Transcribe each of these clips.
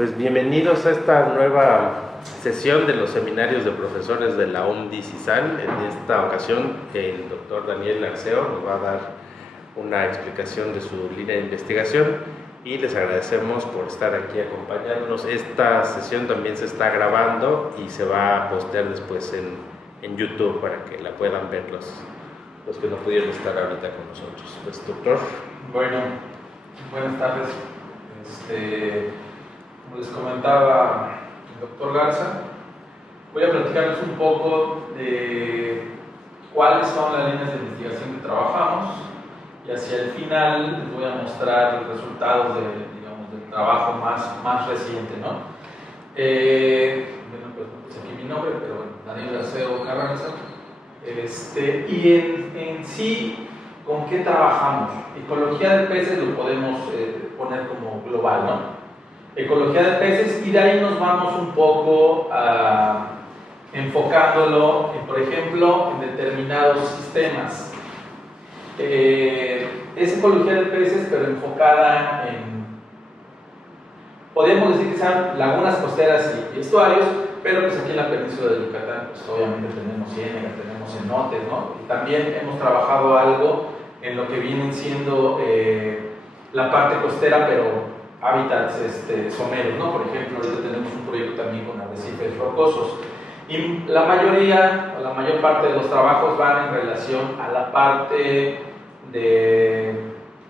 Pues bienvenidos a esta nueva sesión de los seminarios de profesores de la UMDI CISAN. En esta ocasión el doctor Daniel Arceo nos va a dar una explicación de su línea de investigación y les agradecemos por estar aquí acompañándonos. Esta sesión también se está grabando y se va a postear después en YouTube para que la puedan ver los que no pudieron estar ahorita con nosotros. Pues, doctor. Bueno, buenas tardes. Como les comentaba el doctor Garza, voy a platicarles un poco de cuáles son las líneas de investigación que trabajamos y hacia el final les voy a mostrar los resultados del trabajo más reciente, ¿no? Bueno, pues no puse aquí mi nombre, pero bueno, Daniel Arceo Carranza. Y en sí, ¿con qué trabajamos? Ecología de peces lo podemos poner como global, ¿no? Ecología de peces, y de ahí nos vamos un poco enfocándolo, por ejemplo, en determinados sistemas. Es ecología de peces, pero enfocada podemos decir que sean lagunas costeras y estuarios, pero pues aquí en la península de Yucatán, pues obviamente tenemos ciénegas, tenemos cenotes, ¿no? Y también hemos trabajado algo en lo que vienen siendo la parte costera, pero hábitats someros, ¿no? Por ejemplo, ahorita tenemos un proyecto también con arrecifes rocosos. Y la mayoría, o la mayor parte de los trabajos van en relación a la parte de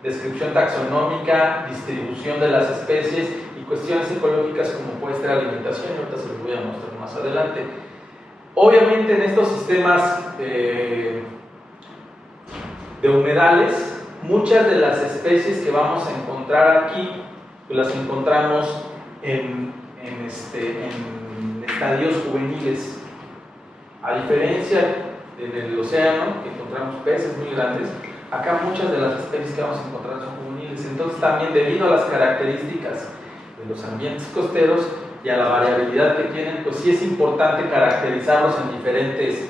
descripción taxonómica, distribución de las especies y cuestiones ecológicas como puede ser alimentación, ahorita se los voy a mostrar más adelante. Obviamente en estos sistemas de humedales, muchas de las especies que vamos a encontrar aquí, pues las encontramos en estadios juveniles. A diferencia en el océano, que encontramos peces muy grandes, acá muchas de las especies que vamos a encontrar son juveniles. Entonces también debido a las características de los ambientes costeros y a la variabilidad que tienen, pues sí es importante caracterizarlos en diferentes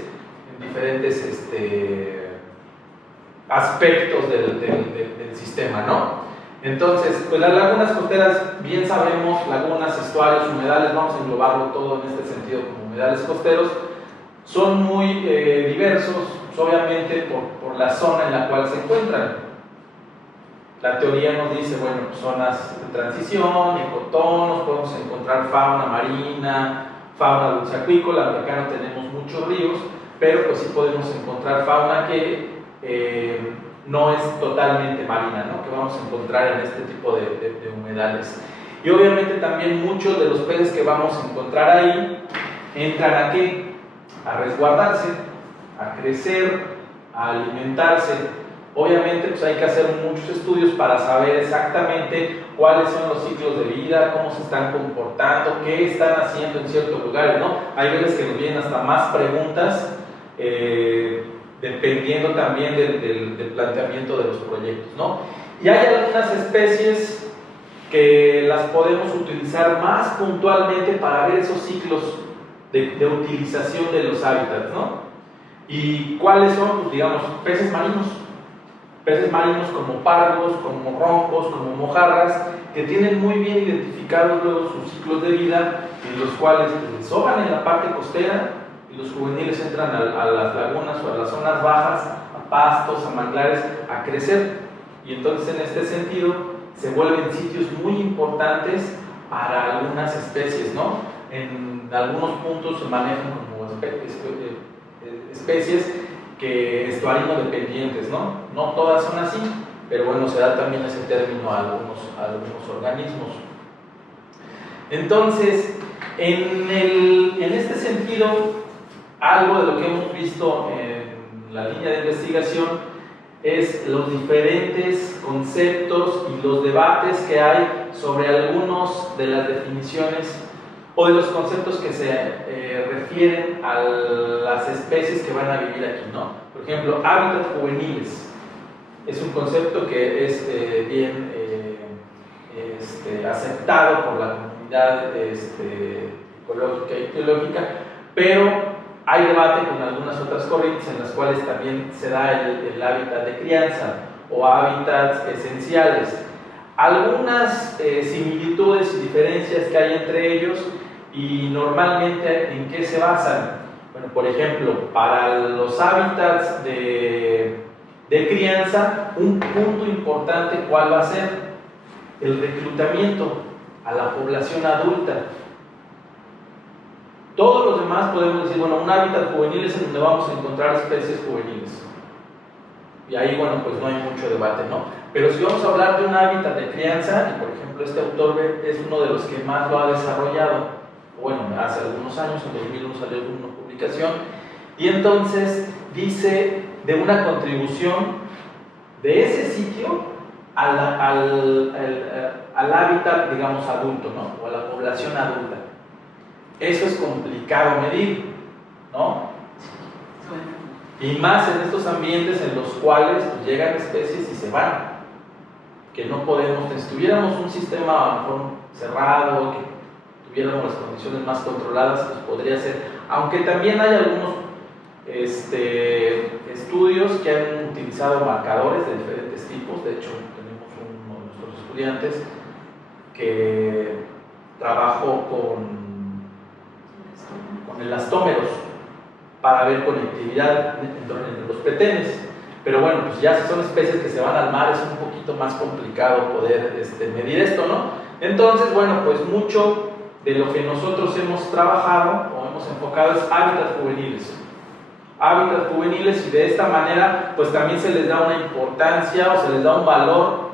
aspectos del sistema, ¿no? Entonces, pues las lagunas costeras, bien sabemos, lagunas, estuarios, humedales, vamos a englobarlo todo en este sentido como humedales costeros, son muy diversos, pues, obviamente por la zona en la cual se encuentran. La teoría nos dice, bueno, pues zonas de transición, ecotonos, podemos encontrar fauna marina, fauna dulceacuícola, aunque acá no tenemos muchos ríos, pero pues sí podemos encontrar fauna que no es totalmente marina, ¿no? Que vamos a encontrar en este tipo de humedales. Y obviamente también muchos de los peces que vamos a encontrar ahí entran ¿a qué? A resguardarse, a crecer, a alimentarse. Obviamente pues hay que hacer muchos estudios para saber exactamente cuáles son los ciclos de vida, cómo se están comportando, qué están haciendo en ciertos lugares, ¿no? Hay veces que nos vienen hasta más preguntas dependiendo también del planteamiento de los proyectos, ¿no? Y hay algunas especies que las podemos utilizar más puntualmente para ver esos ciclos de utilización de los hábitats, ¿no? ¿Y cuáles son? Pues digamos, peces marinos como pargos, como roncos, como mojarras, que tienen muy bien identificados luego sus ciclos de vida, en los cuales desovan en la parte costera y los juveniles entran a las lagunas o a las zonas bajas, a pastos, a manglares, a crecer. Y entonces en este sentido se vuelven sitios muy importantes para algunas especies, ¿no? En algunos puntos se manejan como especies que estuarino dependientes, ¿no? No todas son así, pero bueno, se da también ese término a algunos organismos. Entonces, en este sentido, algo de lo que hemos visto en la línea de investigación es los diferentes conceptos y los debates que hay sobre algunos de las definiciones o de los conceptos que se refieren a las especies que van a vivir aquí, ¿no? Por ejemplo, hábitats juveniles es un concepto que es bien aceptado por la comunidad ecológica y teológica, pero hay debate con algunas otras corrientes en las cuales también se da el hábitat de crianza o hábitats esenciales. algunas similitudes y diferencias que hay entre ellos y normalmente en qué se basan. Bueno, por ejemplo, para los hábitats de crianza, un punto importante, ¿cuál va a ser? El reclutamiento a la población adulta. Todos los demás podemos decir, bueno, un hábitat juvenil es en donde vamos a encontrar especies juveniles. Y ahí, bueno, pues no hay mucho debate, ¿no? Pero si vamos a hablar de un hábitat de crianza, y por ejemplo este autor es uno de los que más lo ha desarrollado, bueno, hace algunos años, en 2001 salió una publicación, y entonces dice de una contribución de ese sitio al hábitat, digamos, adulto, ¿no? O a la población adulta. Eso es complicado medir, ¿no? Y más en estos ambientes en los cuales pues, llegan especies y se van. Que no podemos, si tuviéramos un sistema a lo mejor cerrado, que tuviéramos las condiciones más controladas, pues podría ser. Aunque también hay algunos estudios que han utilizado marcadores de diferentes tipos. De hecho, tenemos uno de nuestros estudiantes que trabajó con elastómeros para ver conectividad entre los petenes. Pero bueno, pues ya si son especies que se van al mar es un poquito más complicado poder medir esto, ¿no? Entonces, bueno, pues mucho de lo que nosotros hemos trabajado o hemos enfocado es hábitats juveniles. Hábitats juveniles, y de esta manera pues también se les da una importancia o se les da un valor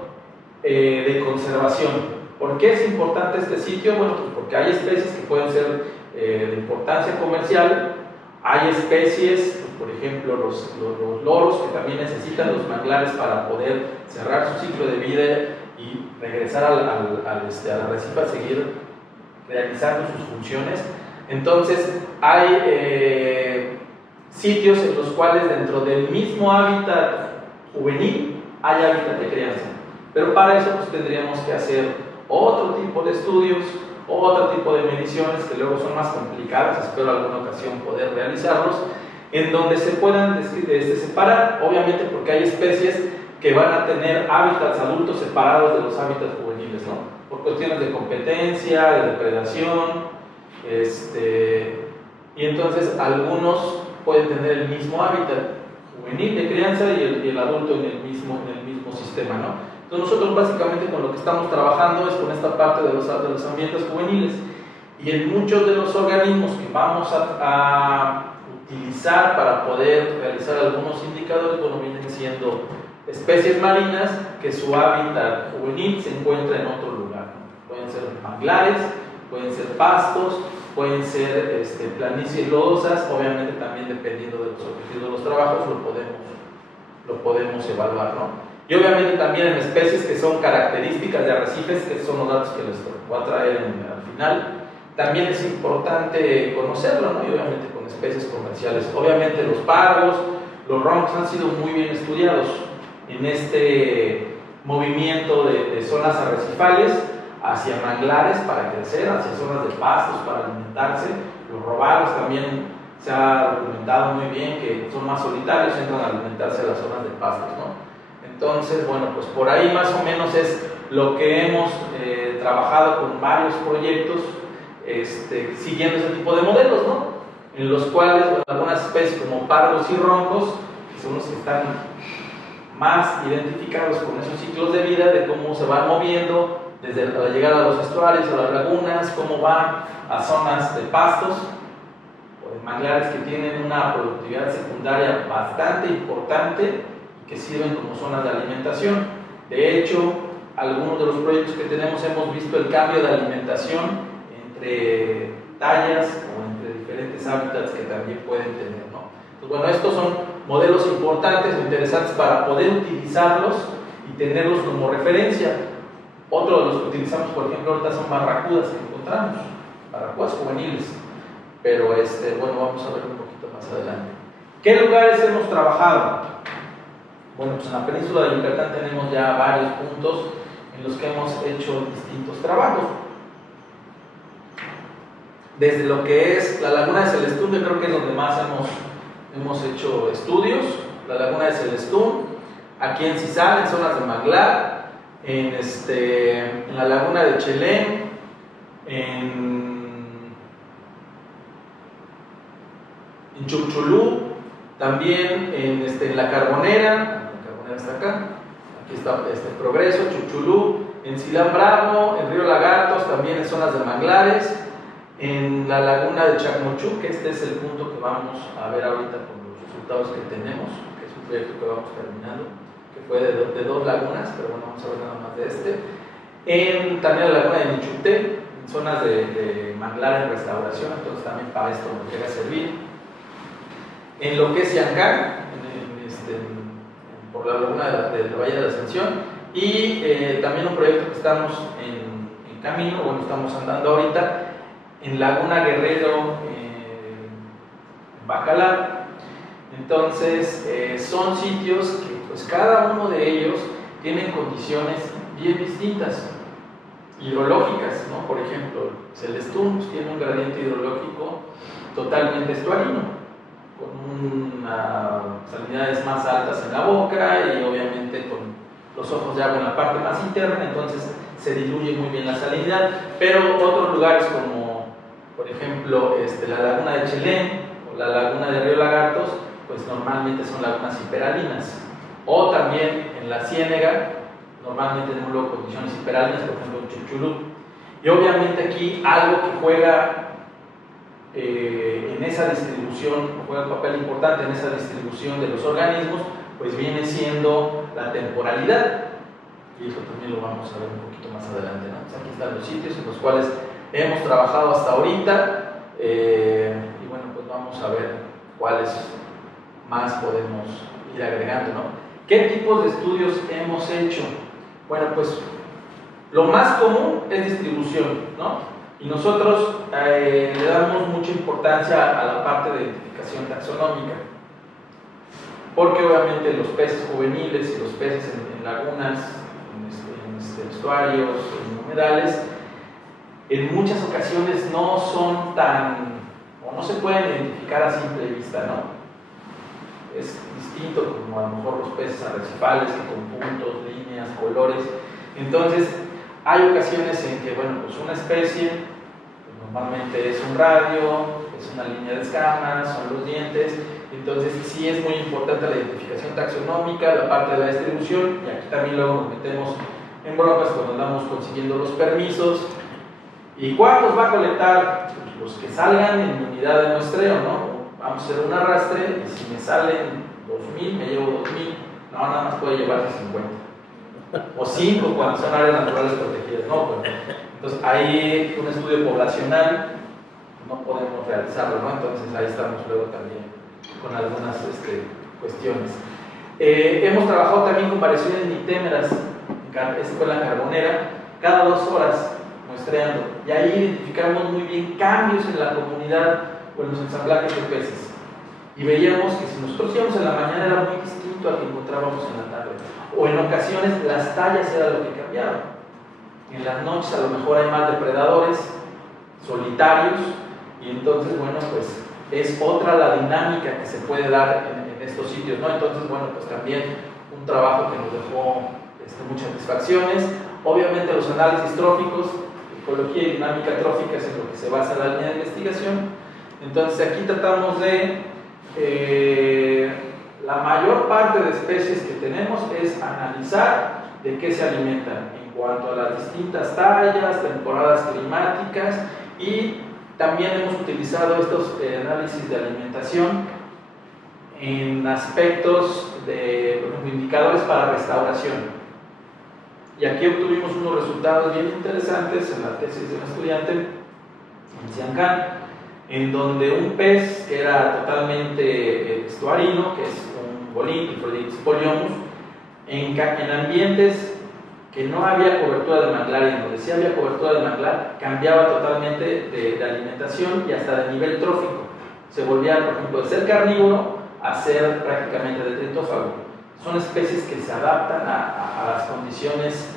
de conservación. ¿Por qué es importante este sitio? Bueno, pues porque hay especies que pueden ser de importancia comercial, hay especies, pues, por ejemplo los loros, que también necesitan los manglares para poder cerrar su ciclo de vida y regresar al arrecife a seguir realizando sus funciones. Entonces hay sitios en los cuales dentro del mismo hábitat juvenil hay hábitat de crianza, pero para eso pues tendríamos que hacer otro tipo de estudios, otro tipo de mediciones que luego son más complicadas, espero alguna ocasión poder realizarlos, en donde se puedan separar, obviamente porque hay especies que van a tener hábitats adultos separados de los hábitats juveniles, ¿no? Por cuestiones de competencia, de depredación, y entonces algunos pueden tener el mismo hábitat juvenil de crianza y el adulto en el mismo sistema, ¿no? Entonces nosotros básicamente con lo que estamos trabajando es con esta parte de los ambientes juveniles, y en muchos de los organismos que vamos a utilizar para poder realizar algunos indicadores, bueno, vienen siendo especies marinas que su hábitat juvenil se encuentra en otro lugar, ¿no? Pueden ser manglares, pueden ser pastos, pueden ser planicies lodosas, obviamente también dependiendo de los objetivos de los trabajos lo podemos evaluar, ¿no? Y obviamente también en especies que son características de arrecifes, que son los datos que les voy a traer al final, también es importante conocerlo, ¿no? Y obviamente con especies comerciales. Obviamente los pargos, los roncos han sido muy bien estudiados en este movimiento de zonas arrecifales hacia manglares para crecer, hacia zonas de pastos para alimentarse. Los robalos también se ha documentado muy bien que son más solitarios, entran a alimentarse a las zonas de pastos, ¿no? Entonces, bueno, pues por ahí más o menos es lo que hemos trabajado con varios proyectos siguiendo ese tipo de modelos, ¿no? En los cuales, bueno, algunas especies como pargos y roncos, que son los que están más identificados con esos ciclos de vida, de cómo se van moviendo desde la llegada a los estuarios, a las lagunas, cómo van a zonas de pastos o de manglares que tienen una productividad secundaria bastante importante, que sirven como zonas de alimentación. De hecho, algunos de los proyectos que tenemos hemos visto el cambio de alimentación entre tallas o entre diferentes hábitats que también pueden tener, ¿no? Pues bueno, estos son modelos importantes o interesantes para poder utilizarlos y tenerlos como referencia. Otro de los que utilizamos, por ejemplo, ahorita son barracudas que encontramos, barracudas juveniles, pero bueno, vamos a ver un poquito más adelante. ¿Qué lugares hemos trabajado? Bueno, pues en la península de Yucatán tenemos ya varios puntos en los que hemos hecho distintos trabajos. Desde lo que es la laguna de Celestún, yo creo que es donde más hemos hecho estudios, la laguna de Celestún, aquí en Cizal, en zonas de manglar, en la laguna de Chelén, en Chuchulú, también en la Carbonera está acá, aquí está Progreso, Chuchulú, en Silán Bravo, en Río Lagartos, también en zonas de manglares, en la laguna de Chacmochú, que este es el punto que vamos a ver ahorita con los resultados que tenemos, que es un proyecto que vamos terminando, que fue de dos lagunas, pero bueno, vamos a ver nada más de este. También la laguna de Nichuté, en zonas de manglar en restauración, entonces también para esto nos llega a servir. En lo que es Yancán, por la laguna del Valle de la Ascensión, y también un proyecto que estamos en camino, bueno, estamos andando ahorita, en Laguna Guerrero, en Bacalar. Entonces, son sitios que pues cada uno de ellos tienen condiciones bien distintas, hidrológicas, ¿no? Por ejemplo, Celestún pues, tiene un gradiente hidrológico totalmente estuarino, con salinidades más altas en la boca y obviamente con los ojos de agua en la parte más interna, entonces se diluye muy bien la salinidad. Pero otros lugares como, por ejemplo, la laguna de Chelén o la laguna de Río Lagartos, pues normalmente son lagunas hiperalinas. O también en la Ciénega, normalmente en luego condiciones hiperalinas, por ejemplo en Chuchulú. Y obviamente aquí algo que juega en esa distribución, juega un papel importante en esa distribución de los organismos, pues viene siendo la temporalidad, y eso también lo vamos a ver un poquito más adelante, ¿no? Pues aquí están los sitios en los cuales hemos trabajado hasta ahorita, y bueno, pues vamos a ver cuáles más podemos ir agregando, ¿no? ¿Qué tipos de estudios hemos hecho? Bueno, pues lo más común es distribución, ¿no? Y nosotros le damos mucha importancia a la parte de identificación taxonómica, porque obviamente los peces juveniles y los peces en lagunas, en estuarios, en humedales, en muchas ocasiones no son o no se pueden identificar a simple vista, ¿no? Es distinto como a lo mejor los peces arrecifales, que con puntos, líneas, colores. Entonces, hay ocasiones en que, bueno, pues una especie, pues normalmente es un radio, es una línea de escamas, son los dientes. Entonces, sí es muy importante la identificación taxonómica, la parte de la distribución, y aquí también luego nos metemos en broncas cuando andamos consiguiendo los permisos. ¿Y cuántos va a colectar? Pues los que salgan en unidad de muestreo, ¿no? Vamos a hacer un arrastre y si me salen 2000, me llevo 2000. No, nada más puede llevarse 50. O 5 cuando son áreas naturales protegidas. No, bueno. Entonces, ahí un estudio poblacional no podemos realizarlo, ¿no? Entonces, ahí estamos luego también con algunas cuestiones. Hemos trabajado también con variaciones nitémeras, esto fue en la Carbonera, cada 2 horas muestreando, y ahí identificamos muy bien cambios en la comunidad o en los ensamblajes de peces, y veíamos que si nosotros íbamos en la mañana era muy distinto al que encontrábamos en la tarde, o en ocasiones las tallas era lo que cambiaba. En las noches a lo mejor hay más depredadores solitarios, y entonces, bueno, pues es otra la dinámica que se puede dar en estos sitios, ¿no? Entonces, bueno, pues también un trabajo que nos dejó muchas satisfacciones. Obviamente los análisis tróficos, ecología y dinámica trófica es en lo que se basa la línea de investigación. Entonces aquí tratamos de, la mayor parte de especies que tenemos es analizar de qué se alimentan en cuanto a las distintas tallas, temporadas climáticas, y también hemos utilizado estos análisis de alimentación en aspectos de, por ejemplo, indicadores para restauración. Y aquí obtuvimos unos resultados bien interesantes en la tesis de un estudiante en Siancán, en donde un pez que era totalmente estuarino, que es un bolín, Tifrodiltes poliomus, en ambientes que no había cobertura de manglar y en donde sí había cobertura de manglar, cambiaba totalmente de alimentación y hasta de nivel trófico. Se volvía, por ejemplo, de ser carnívoro a ser prácticamente detritófago. Son especies que se adaptan a las condiciones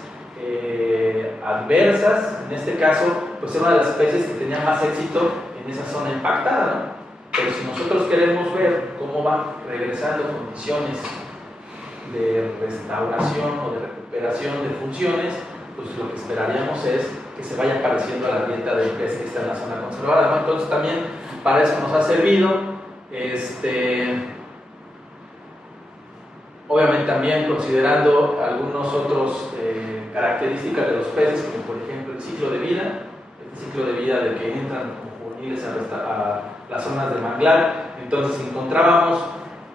adversas. En este caso, pues era una de las especies que tenía más éxito en esa zona impactada, ¿no? Pero si nosotros queremos ver cómo van regresando condiciones de restauración o de recuperación de funciones, pues lo que esperaríamos es que se vaya pareciendo a la dieta del pez que está en la zona conservada, ¿no? Entonces también para eso nos ha servido. Obviamente también considerando algunos otros características de los peces, como por ejemplo el ciclo de vida, de que entran como juveniles a las zonas de manglar. Entonces encontrábamos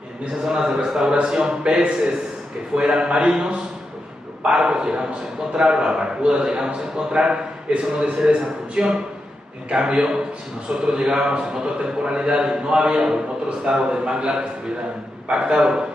en esas zonas de restauración peces que fueran marinos, por ejemplo pargos llegamos a encontrar, barracudas llegamos a encontrar, eso nos decía de esa función. En cambio, si nosotros llegábamos en otra temporalidad y no había, o en otro estado del manglar que estuvieran impactado,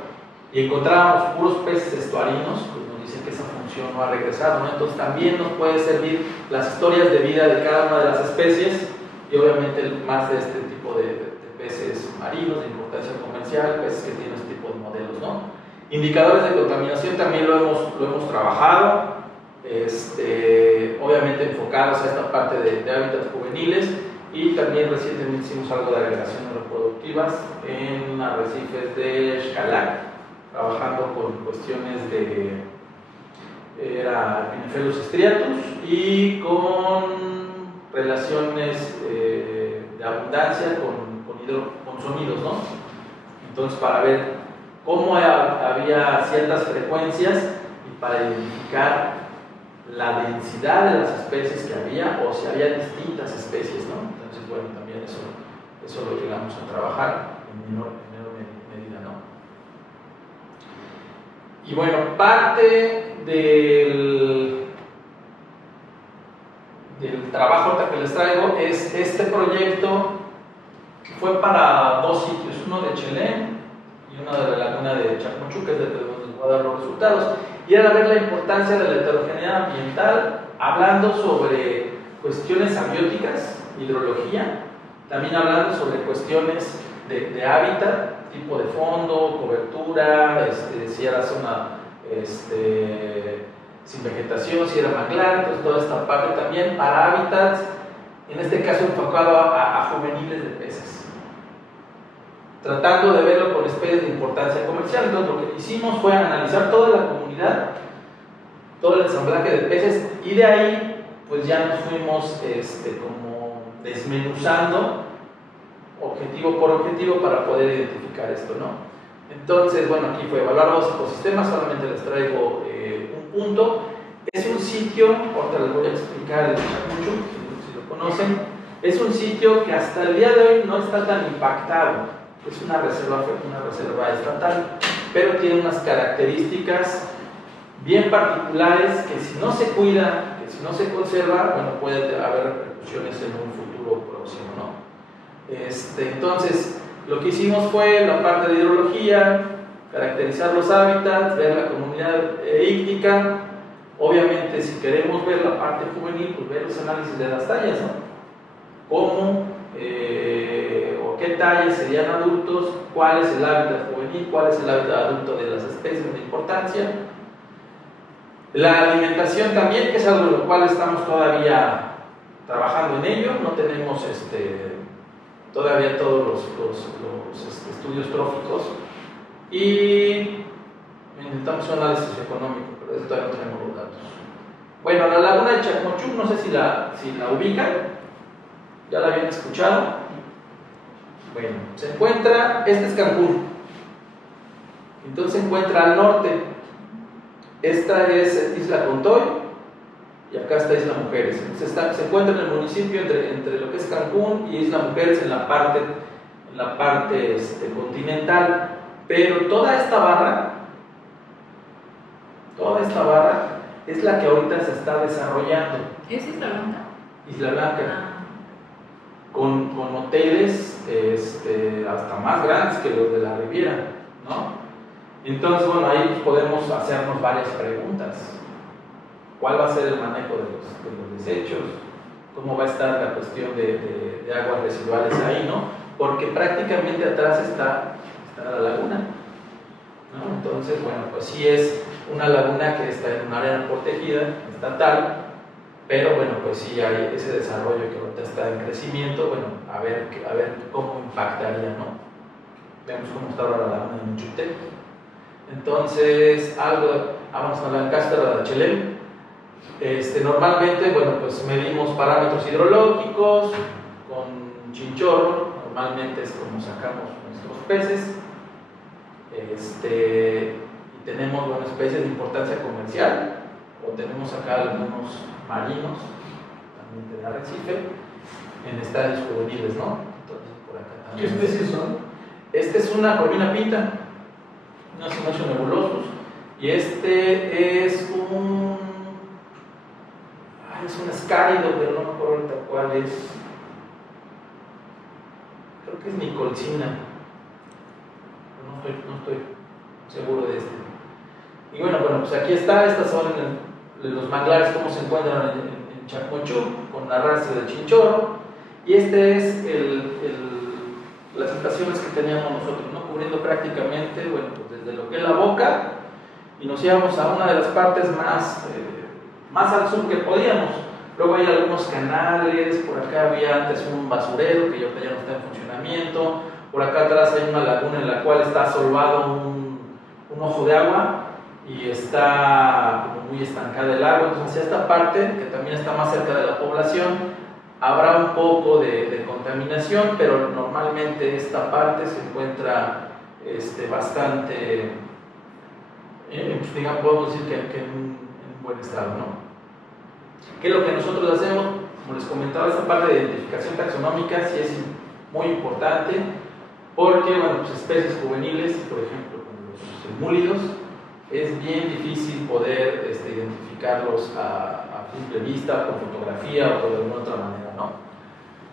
y encontrábamos puros peces estuarinos, pues nos dice que esa función no ha regresado, ¿no? Entonces también nos puede servir las historias de vida de cada una de las especies, y obviamente más de este tipo de peces marinos de importancia comercial, peces que tienen este tipo de modelos, ¿no? Indicadores de contaminación también lo hemos trabajado, obviamente enfocados a esta parte de hábitats juveniles, y también recientemente hicimos algo de agregaciones reproductivas en arrecifes de Xcalac, trabajando con cuestiones de Pinophelus striatus y con relaciones de abundancia con sonidos, ¿no? Entonces, para ver cómo había ciertas frecuencias y para identificar la densidad de las especies que había o si había distintas especies, ¿no? Entonces, bueno, también eso lo llegamos a trabajar en menor medida, ¿no? Y bueno, parte del trabajo que les traigo es este proyecto que fue para dos sitios, uno de Chelén y uno de la laguna de Chacmochú, que es de donde les voy a dar los resultados, y era ver la importancia de la heterogeneidad ambiental, hablando sobre cuestiones abióticas, hidrología, también hablando sobre cuestiones de hábitat, tipo de fondo, cobertura, si era zona sin vegetación, si era manglar, entonces toda esta parte también para hábitats, en este caso enfocado a juveniles de peces, tratando de verlo con especies de importancia comercial. Entonces lo que hicimos fue analizar toda la comunidad, todo el ensamblaje de peces, y de ahí pues ya nos fuimos como desmenuzando objetivo por objetivo para poder identificar esto, ¿no? Entonces, bueno, aquí fue evaluar los ecosistemas, solamente les traigo un punto. Es un sitio, ahorita les voy a explicar el Chacmochú, si lo conocen, es un sitio que hasta el día de hoy no está tan impactado, es una reserva estatal, pero tiene unas características bien particulares que si no se cuida, que si no se conserva, bueno, puede haber repercusiones en un futuro próximo, ¿no? Entonces, lo que hicimos fue la parte de hidrología, caracterizar los hábitats, ver la comunidad íctica. Obviamente, si queremos ver la parte juvenil, pues ver los análisis de las tallas, ¿no? Cómo o qué tallas serían adultos, cuál es el hábitat juvenil, cuál es el hábitat adulto de las especies de importancia. La alimentación también, que es algo en lo cual estamos todavía trabajando en ello, no tenemos todavía todos los estudios tróficos, y intentamos un análisis económico, pero de eso todavía no tenemos los datos. Bueno, la laguna de Chacmochú, no sé si la ubican, ¿ya la habían escuchado? Bueno, se encuentra, este es Cancún, entonces se encuentra al norte, esta es Isla Contoy, y acá está Isla Mujeres. Entonces se encuentra en el municipio entre lo que es Cancún y Isla Mujeres en la parte continental, pero toda esta barra es la que ahorita se está desarrollando. ¿Es Isla Blanca? Isla Blanca, con hoteles hasta más grandes que los de la Riviera, ¿no? Entonces, bueno, ahí podemos hacernos varias preguntas. ¿Cuál va a ser el manejo de los desechos? ¿Cómo va a estar la cuestión de aguas residuales ahí, no? Porque prácticamente atrás está la laguna, ¿no? Entonces, bueno, pues sí es una laguna que está en un área protegida, estatal, pero bueno, pues sí hay ese desarrollo que ahorita está en crecimiento. Bueno, a ver cómo impactaría, ¿no? Vemos cómo está ahora la laguna de Minchutec. Entonces, vamos a la cáscara de Chelem. Normalmente, bueno, pues medimos parámetros hidrológicos con chinchorro, normalmente es como sacamos nuestros peces. Y tenemos, bueno, especies de importancia comercial, o tenemos acá algunos marinos, también de arrecife, en estadios juveniles, ¿no? Entonces, por acá también. ¿Qué especies son? Es una corvina pinta, unos cinachos nebulosos, y es un escárido, pero no me acuerdo ahorita cuál es. Creo que es Nicolcina, no estoy seguro de este. Y bueno, pues aquí está, estas son los manglares como se encuentran en Chacmochú, con arrastre de chinchorro, y este es las estaciones que teníamos nosotros, ¿no? Cubriendo prácticamente, bueno, pues desde lo que es la boca, y nos íbamos a una de las partes más al sur que podíamos. Luego hay algunos canales, por acá había antes un basurero que ya no está en funcionamiento, por acá atrás hay una laguna en la cual está asolvado un ojo de agua y está como muy estancada el agua. Entonces hacia esta parte, que también está más cerca de la población, habrá un poco de contaminación, pero normalmente esta parte se encuentra bastante, pues digamos, podemos decir que en buen estado, ¿no? ¿Qué es lo que nosotros hacemos? Como les comentaba, esta parte de identificación taxonómica sí es muy importante, porque, bueno, pues especies juveniles, por ejemplo, como los múlidos, es bien difícil poder identificarlos a simple vista, por fotografía o de alguna otra manera, ¿no?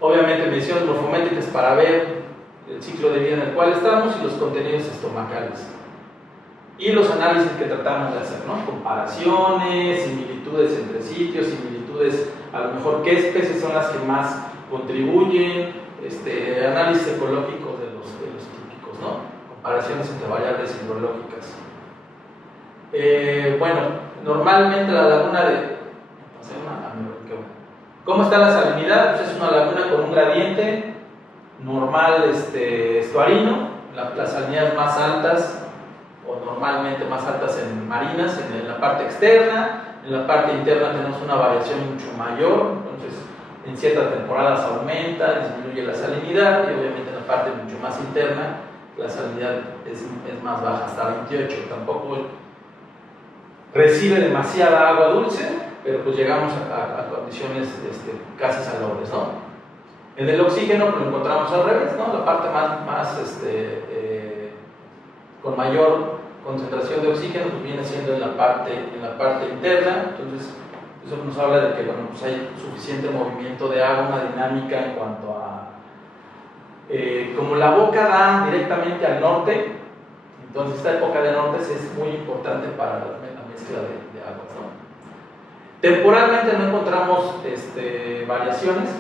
Obviamente, mediciones morfométricas para ver el ciclo de vida en el cual estamos y los contenidos estomacales. Y los análisis que tratamos de hacer, ¿no? Comparaciones, similitudes entre sitios, similitudes, a lo mejor qué especies son las que más contribuyen, análisis ecológicos de los típicos, ¿no? Comparaciones entre variables hidrológicas. Bueno, normalmente la laguna de... ¿Cómo está la salinidad? Pues es una laguna con un gradiente normal estuarino, las salinidades más altas o normalmente más altas en marinas, en la parte externa. En la parte interna tenemos una variación mucho mayor, entonces en ciertas temporadas aumenta, disminuye la salinidad, y obviamente en la parte mucho más interna la salinidad es más baja, hasta 28. Tampoco recibe demasiada agua dulce, pero pues llegamos a condiciones casi salobres, ¿no? En el oxígeno pues lo encontramos al revés, ¿no? La parte con mayor concentración de oxígeno pues viene siendo en la parte interna. Entonces eso nos habla de que, bueno, pues hay suficiente movimiento de agua, una dinámica en cuanto a como la boca da directamente al norte, entonces esta época de norte es muy importante para la mezcla de aguas, ¿no? Temporalmente no encontramos variaciones,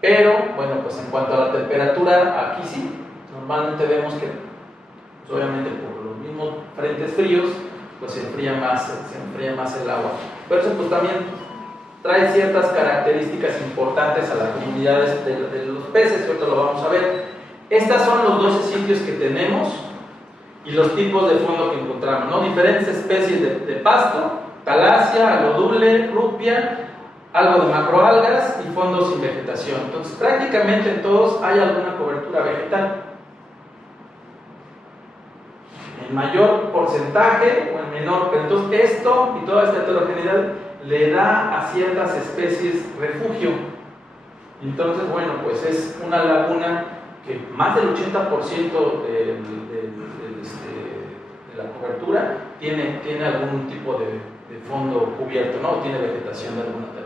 pero bueno, pues en cuanto a la temperatura, aquí sí, normalmente vemos que pues obviamente por los mismos frentes fríos, pues se enfría más el agua. Pero eso pues también trae ciertas características importantes a las comunidades de los peces, ahorita lo vamos a ver. Estas son los 12 sitios que tenemos y los tipos de fondo que encontramos, ¿no? Diferentes especies de pasto, talasia, alodule, rupia, algo de macroalgas y fondos sin vegetación. Entonces prácticamente en todos hay alguna cobertura vegetal. En mayor porcentaje o en menor, pero entonces esto y toda esta heterogeneidad le da a ciertas especies refugio. Entonces, bueno, pues es una laguna que más del 80% de la cobertura tiene algún tipo de fondo cubierto, ¿no? Tiene vegetación de algún tipo.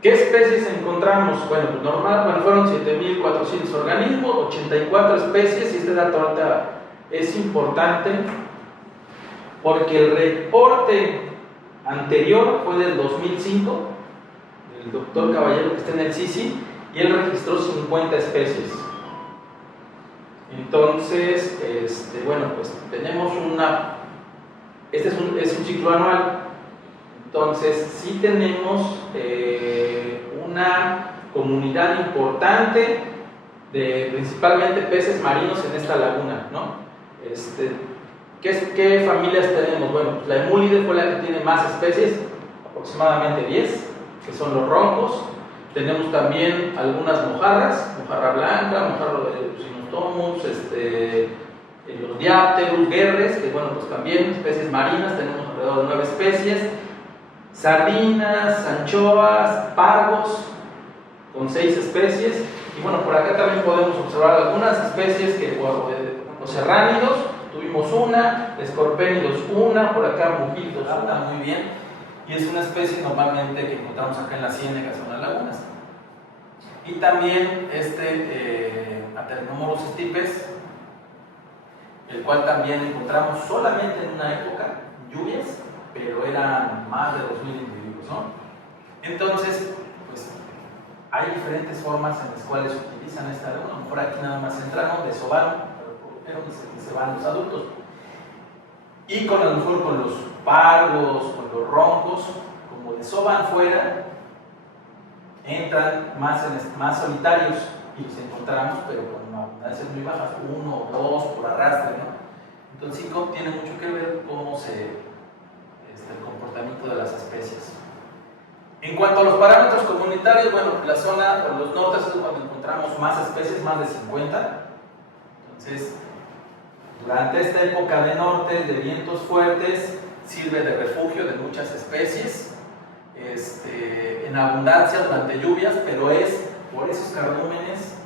¿Qué especies encontramos? Bueno, pues fueron 7.400 organismos, 84 especies, y este dato ahorita es importante porque el reporte anterior fue del 2005, del doctor Caballero que está en el CICI, y él registró 50 especies. Entonces, bueno, pues tenemos este es un ciclo anual. Entonces, sí tenemos una comunidad importante de principalmente peces marinos en esta laguna, ¿no? ¿Qué familias tenemos? Bueno, pues la Emulide fue la que tiene más especies, aproximadamente 10, que son los roncos. Tenemos también algunas mojarras, mojarra blanca, mojarra de Cynostomus, los Diapterus, guerres, que bueno, pues también especies marinas, tenemos alrededor de 9 especies. Sardinas, anchoas, pargos, con 6 especies. Y bueno, por acá también podemos observar algunas especies que los serránidos, tuvimos una, escorpénidos una, por acá mujitos una, muy bien. Y es una especie normalmente que encontramos acá en las ciénegas o en las lagunas. Y también Aternomorus stipes, el cual también encontramos solamente en una época, lluvias, pero eran más de 2000 individuos, ¿no? Entonces, pues hay diferentes formas en las cuales se utilizan esta laguna. A lo mejor aquí nada más centramos, desovaron, pero se van los adultos. Y a lo mejor con los pargos, con los roncos, como desovan fuera, entran más solitarios y los encontramos, pero con abundancias muy bajas, 1 o 2 por arrastre, ¿no? Entonces sí tiene mucho que ver cómo el comportamiento de las especies. En cuanto a los parámetros comunitarios, bueno, la zona por los nortes es cuando encontramos más especies, más de 50. Entonces, durante esta época de norte, de vientos fuertes, sirve de refugio de muchas especies, en abundancia durante lluvias, pero es por esos cardúmenes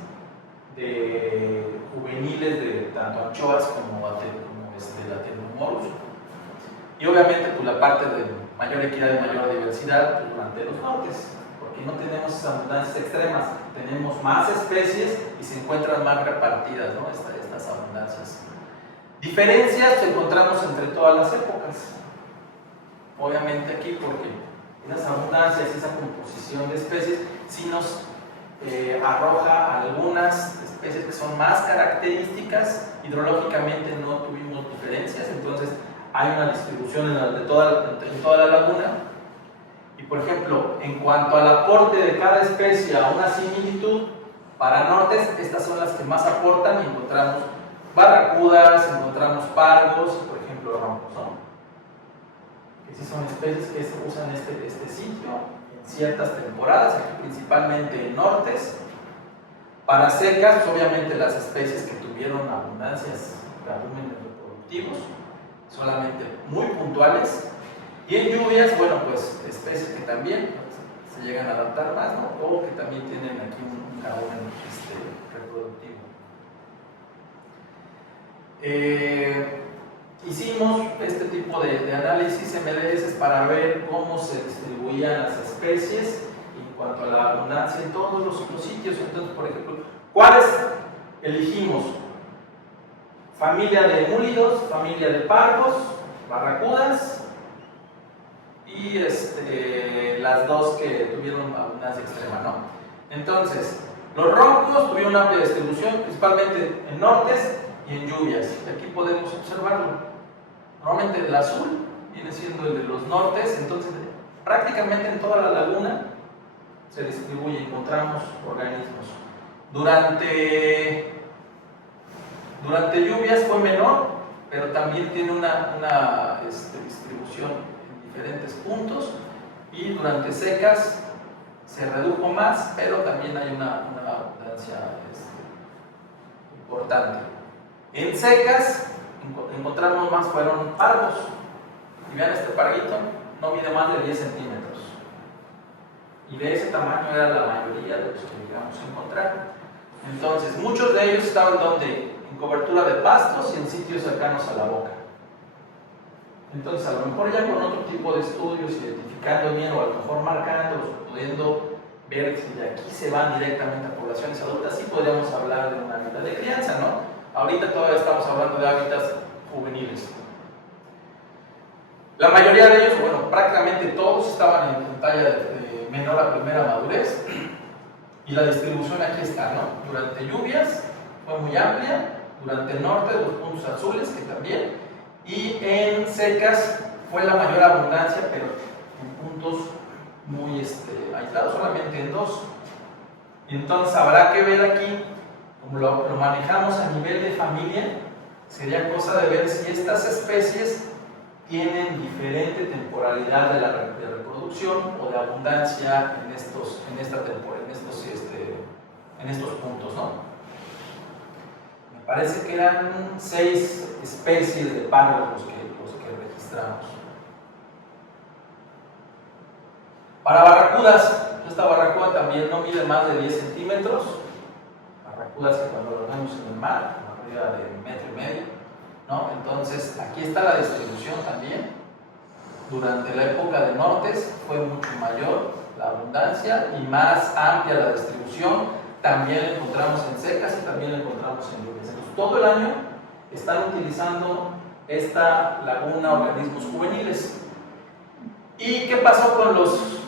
de juveniles de tanto anchoas como Aternomorus. Y obviamente pues, la parte de mayor equidad y mayor diversidad pues, durante los nortes, porque no tenemos esas abundancias extremas, tenemos más especies y se encuentran más repartidas, ¿no? Estas abundancias. Diferencias encontramos entre todas las épocas, obviamente aquí porque esas abundancias, esa composición de especies sí nos arroja algunas especies que son más características, hidrológicamente no tuvimos diferencias, entonces hay una distribución en toda la laguna. Y por ejemplo, en cuanto al aporte de cada especie a una similitud, para nortes, estas son las que más aportan y encontramos barracudas, encontramos pargos, por ejemplo roncos, ¿no? Que sí son especies que usan este sitio en ciertas temporadas, aquí principalmente en nortes. Para secas, obviamente las especies que tuvieron abundancias de cardúmenes reproductivos, solamente muy puntuales. Y en lluvias, bueno, pues especies que también se llegan a adaptar más, ¿no? O que también tienen aquí un cardumen reproductivo. Hicimos este tipo de análisis MDS para ver cómo se distribuían las especies en cuanto a la abundancia en todos los sitios. Entonces, por ejemplo, ¿cuáles elegimos? Familia de múlidos, familia de pargos, barracudas y las dos que tuvieron abundancia extrema, ¿no? Entonces, los roncos tuvieron una amplia distribución, principalmente en nortes y en lluvias. Y aquí podemos observarlo. Normalmente el azul viene siendo el de los nortes, entonces prácticamente en toda la laguna se distribuye, encontramos organismos. Durante lluvias fue menor, pero también tiene una distribución en diferentes puntos, y durante secas se redujo más, pero también hay una abundancia importante. En secas encontramos más fueron pargos, y vean este parguito, no mide más de 10 centímetros, y de ese tamaño era la mayoría de los que llegamos a encontrar. Entonces, muchos de ellos estaban donde en cobertura de pastos y en sitios cercanos a la boca. Entonces, a lo mejor ya con otro tipo de estudios, identificando bien, o a lo mejor marcándolos, pudiendo ver si de aquí se van directamente a poblaciones adultas, sí podríamos hablar de un hábitat de crianza, ¿no? Ahorita todavía estamos hablando de hábitats juveniles. La mayoría de ellos, bueno, prácticamente todos estaban en talla de menor a primera madurez, y la distribución aquí está, ¿no? Durante lluvias fue muy amplia, durante el norte los puntos azules, que también, y en secas fue la mayor abundancia, pero en puntos muy aislados, solamente en 2. Entonces habrá que ver aquí, como lo manejamos a nivel de familia, sería cosa de ver si estas especies tienen diferente temporalidad de reproducción o de abundancia en estos puntos, ¿no? Me parece que eran 6 especies de pájaros los que registramos. Para barracudas, esta barracuda también no mide más de 10 centímetros. Barracudas que cuando lo vemos en el mar, arriba de 1,5 metros, ¿no? Entonces, aquí está la distribución también. Durante la época de nortes fue mucho mayor la abundancia y más amplia la distribución. También la encontramos en secas y también la encontramos en lluvias. Entonces, todo el año están utilizando esta laguna organismos juveniles. ¿Y qué pasó con los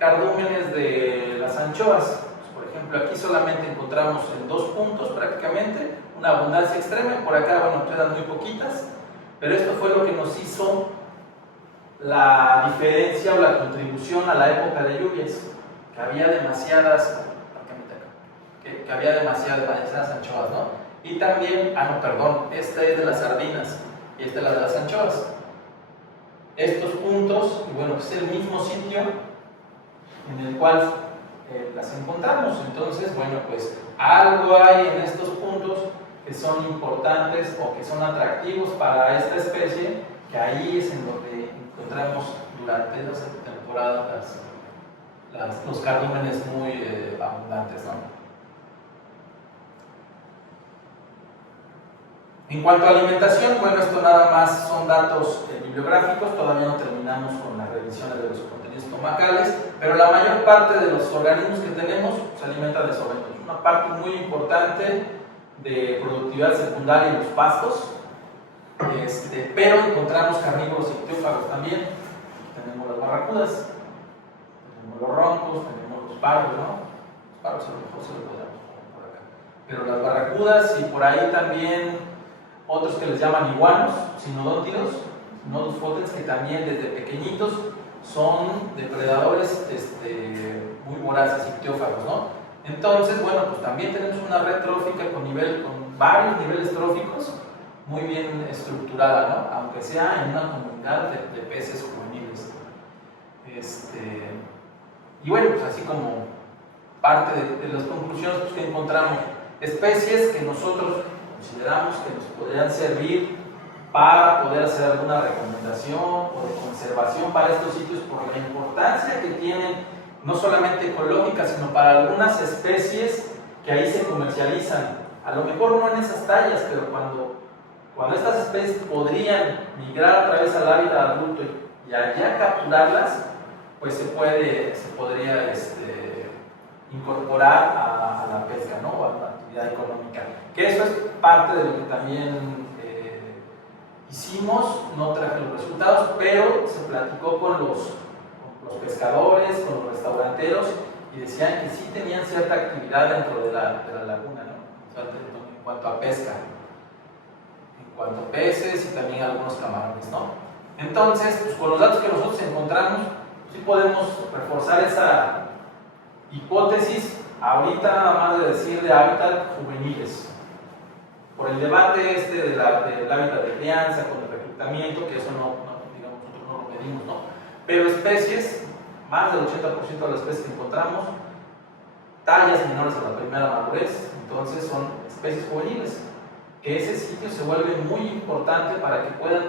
cardúmenes de las anchoas? Pues, por ejemplo, aquí solamente encontramos en 2 puntos prácticamente una abundancia extrema, y por acá, bueno, quedan muy poquitas, pero esto fue lo que nos hizo la diferencia o la contribución a la época de lluvias, que había demasiadas anchoas, ¿no? Y también, no, perdón, esta es de las sardinas y esta es la de las anchoas. Estos puntos, y bueno, es el mismo sitio en el cual las encontramos. Entonces, bueno, pues algo hay en estos puntos que son importantes o que son atractivos para esta especie, que ahí es en donde encontramos durante esa temporada los cardúmenes muy abundantes, ¿no? En cuanto a alimentación, bueno, esto nada más son datos bibliográficos, todavía no terminamos con las revisiones de los contenidos estomacales, pero la mayor parte de los organismos que tenemos se alimentan de zooplancton. Una parte muy importante de productividad secundaria en los pastos, pero encontramos carnívoros ictiófagos también. Tenemos las barracudas, tenemos los roncos, tenemos los pargos, ¿no? Los pargos a lo mejor se los podemos poner por acá, pero las barracudas, y por ahí también otros que les llaman iguanos, sinodóntidos, nodus que también desde pequeñitos son depredadores muy voraces, ictiófagos, ¿no? Entonces, bueno, pues también tenemos una red trófica con varios niveles tróficos muy bien estructurada, ¿no? Aunque sea en una comunidad de peces juveniles. Y bueno, pues así como parte de las conclusiones pues, que encontramos, especies que nosotros consideramos que nos podrían servir para poder hacer alguna recomendación o de conservación para estos sitios por la importancia que tienen, no solamente ecológica, sino para algunas especies que ahí se comercializan. A lo mejor no en esas tallas, pero cuando estas especies podrían migrar a través del hábitat adulto y allá capturarlas, pues se podría incorporar a la pesca, ¿no? O a la actividad económica. Que eso es parte de lo que también hicimos, no traje los resultados, pero se platicó con los pescadores, con los restauranteros, y decían que sí tenían cierta actividad dentro de la laguna, ¿no? O sea, en cuanto a pesca, en cuanto a peces y también algunos camarones, ¿no? Entonces, pues, con los datos que nosotros encontramos, sí podemos reforzar esa hipótesis, ahorita nada más de decir de hábitat juveniles. Por el debate del hábitat de crianza, con el reclutamiento, que eso digamos, nosotros no lo medimos, ¿no? Pero especies, más del 80% de las especies que encontramos, tallas menores a la primera madurez, entonces son especies juveniles, que ese sitio se vuelve muy importante para que puedan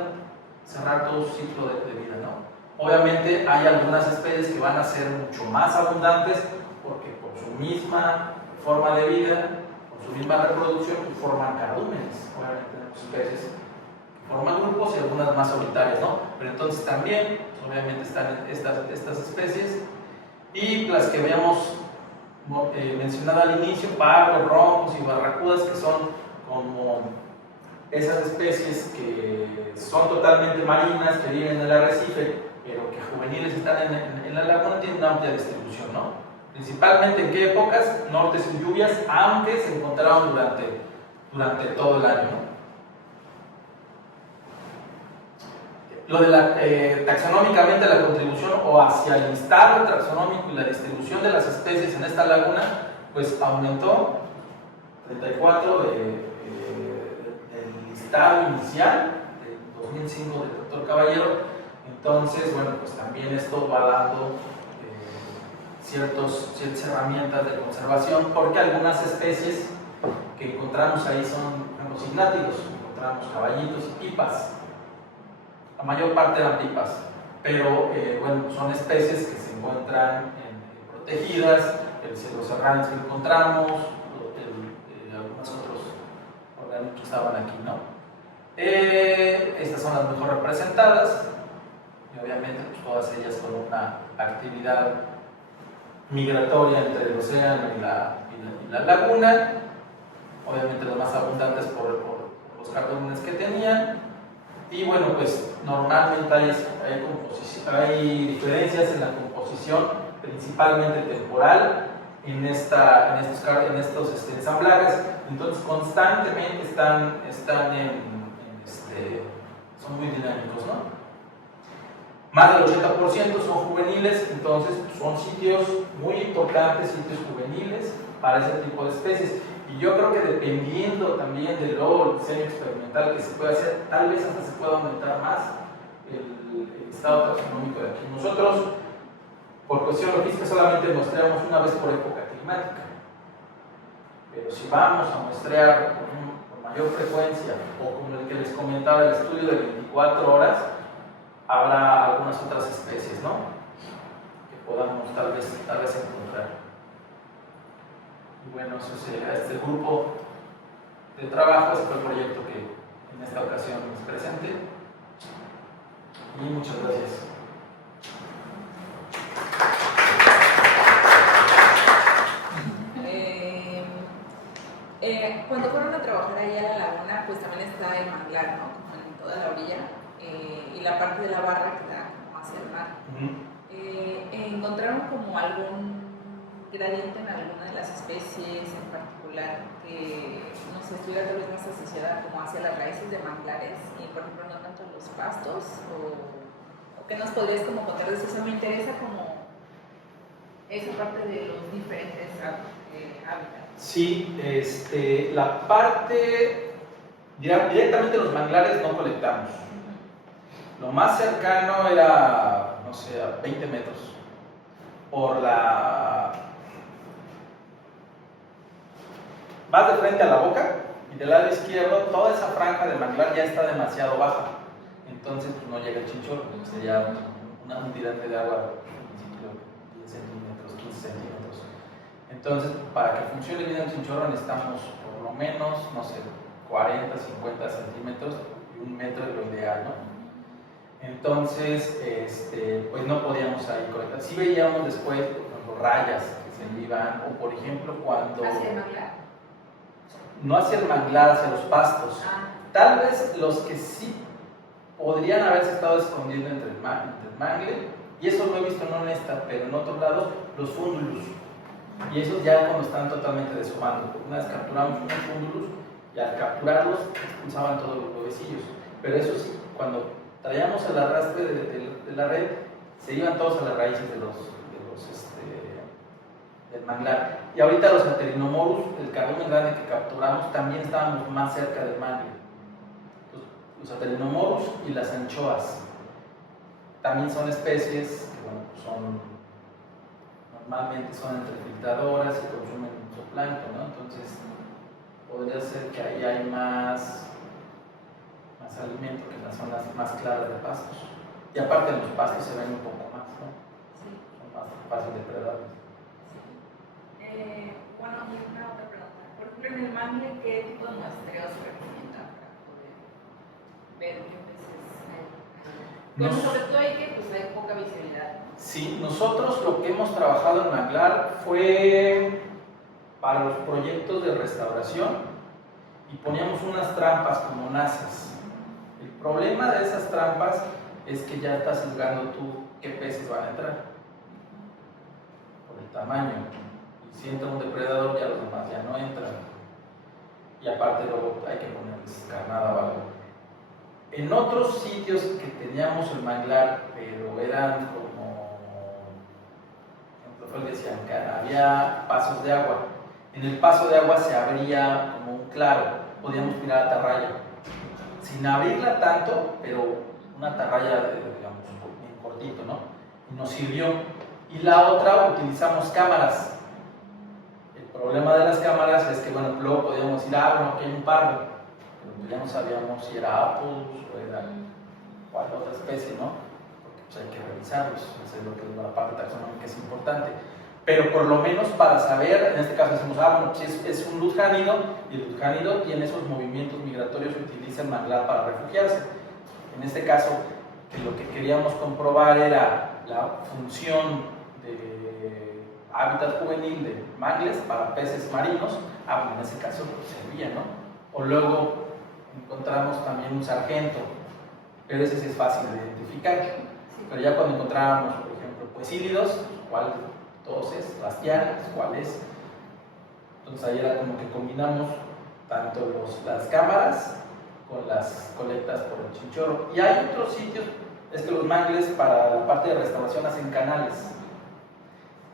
cerrar todo su ciclo de vida, ¿no? Obviamente hay algunas especies que van a ser mucho más abundantes porque por su misma forma de vida, por su misma reproducción, forman cardúmenes. Obviamente tenemos especies que forman grupos y algunas más solitarias, ¿no? Pero entonces también, obviamente están estas especies y las que habíamos mencionado al inicio, pargos, roncos y barracudas, que son como esas especies que son totalmente marinas, que viven en el arrecife, pero que juveniles están en la laguna, tienen una amplia distribución, ¿no? Principalmente en qué épocas, nortes y lluvias, aunque se encontraron durante todo el año, ¿no? Lo de taxonómicamente la contribución o hacia el listado taxonómico y la distribución de las especies en esta laguna, pues aumentó 34 del listado inicial del 2005 del doctor Caballero. Entonces, bueno, pues también esto va dando ciertas herramientas de conservación, porque algunas especies que encontramos ahí son angostignátidos, encontramos caballitos y pipas. La mayor parte eran pipas, pero bueno, son especies que se encuentran protegidas, los serranes que encontramos, algunos otros organismos que estaban aquí, ¿no? Estas son las mejor representadas, y obviamente pues, todas ellas con una actividad migratoria entre el océano y la laguna, obviamente las más abundantes por los cardúmenes que tenían. Y bueno, pues normalmente hay diferencias en la composición, principalmente temporal, en estos ensamblajes. Entonces constantemente son muy dinámicos, ¿no? Más del 80% son juveniles, entonces son sitios muy importantes, sitios juveniles para ese tipo de especies. Y yo creo que dependiendo también del diseño experimental que se puede hacer, tal vez hasta se pueda aumentar más el estado taxonómico de aquí. Nosotros, por cuestión logística, solamente muestreamos una vez por época climática. Pero si vamos a muestrear con mayor frecuencia, o como el que les comentaba, el estudio de 24 horas, habrá algunas otras especies, ¿no? Que podamos tal vez encontrar. Y bueno, eso sería este grupo de trabajo, este fue el proyecto que en esta ocasión nos presenté. Y muchas gracias. Cuando fueron a trabajar ahí a la laguna, pues también está el manglar, ¿no? Como en toda la orilla, y la parte de la barra que da como hacia el mar. ¿Encontraron como algún gradiente en alguna de las especies en particular que no sé, estuviera tal vez más asociada como hacia las raíces de manglares y por ejemplo no tanto a los pastos? ¿O qué nos podrías como contar de eso? O sea, me interesa como esa parte de los diferentes hábitats. Sí, la parte directamente los manglares no colectamos. Lo más cercano era, no sé, a 20 metros. Vas de frente a la boca y del lado izquierdo toda esa franja de manglar ya está demasiado baja. Entonces pues, no llega el chinchorro, sería un tirante de agua de 10 centímetros, 15 centímetros. Entonces, para que funcione bien el chinchorro necesitamos por lo menos, no sé, 40, 50 centímetros y 1 metro es lo ideal, ¿no? Entonces, pues no podíamos ahí colectar. Sí veíamos después, por ejemplo, rayas que se iban, o por ejemplo cuando... ¿Hacia el manglar? No hacia el manglar, hacia los pastos. Tal vez los que sí podrían haberse estado escondiendo entre el mangle, y eso lo he visto no en esta, pero en otros lados, los fundulus. Y esos ya cuando están totalmente deshumando, porque una vez capturamos unos fundulus y al capturarlos expulsaban todos los huevecillos. Pero eso sí, cuando traíamos el arrastre de la red, se iban todos a las raíces del manglar. Y ahorita los Aterinomorus, el cardumen grande que capturamos, también estábamos más cerca del mangle. Los Aterinomorus y las anchoas también son especies que bueno, normalmente son entrefiltradoras y consumen zooplancton, ¿no? Entonces podría ser que ahí hay más alimento que en las zonas más claras de pastos. Y aparte en los pastos se ven un poco más, ¿no? Sí. Son más fáciles depredables. Sí. Bueno, y una otra pregunta. Por ejemplo, en el mangle, ¿qué tipo de muestreo se recomienda para poder ver qué peces hay? Bueno, sobre todo hay que pues hay poca visibilidad, ¿no? Sí, nosotros lo que hemos trabajado en manglar fue para los proyectos de restauración y poníamos unas trampas como nazas. El problema de esas trampas es que ya estás juzgando tú qué peces van a entrar por el tamaño. Y si entra un depredador, ya los demás ya no entran. Y aparte luego hay que ponerles carnada o algo. En otros sitios que teníamos el manglar, pero eran como, ejemplo, decían que había pasos de agua. En el paso de agua se abría como un claro. podíamos tirar atarraya, sin abrirla tanto, pero una atarraya, digamos, bien cortito, ¿no? Y nos sirvió. Y la otra, utilizamos cámaras. El problema de las cámaras es que, bueno, luego podíamos decir, bueno, aquí hay un pardo, pero ya no sabíamos si era Apple o era cuál otra especie, ¿no? Porque pues, hay que revisarlos, eso es lo que la parte taxonómica es importante. Pero por lo menos para saber, en este caso decimos, bueno, pues es un lutjánido, y el lutjánido tiene esos movimientos migratorios que utiliza el manglar para refugiarse. En este caso, que lo que queríamos comprobar era la función de hábitat juvenil de mangles para peces marinos, bueno, en ese caso pues, servía, ¿no? O luego encontramos también un sargento, pero ese sí es fácil de identificar. Pero ya cuando encontrábamos, por ejemplo, poesílidos, ¿cuál toses, rastianes, cuál es? Entonces ahí era como que combinamos tanto las cámaras con las colectas por el chinchorro. Y hay otros sitios, es que los mangles para la parte de restauración hacen canales.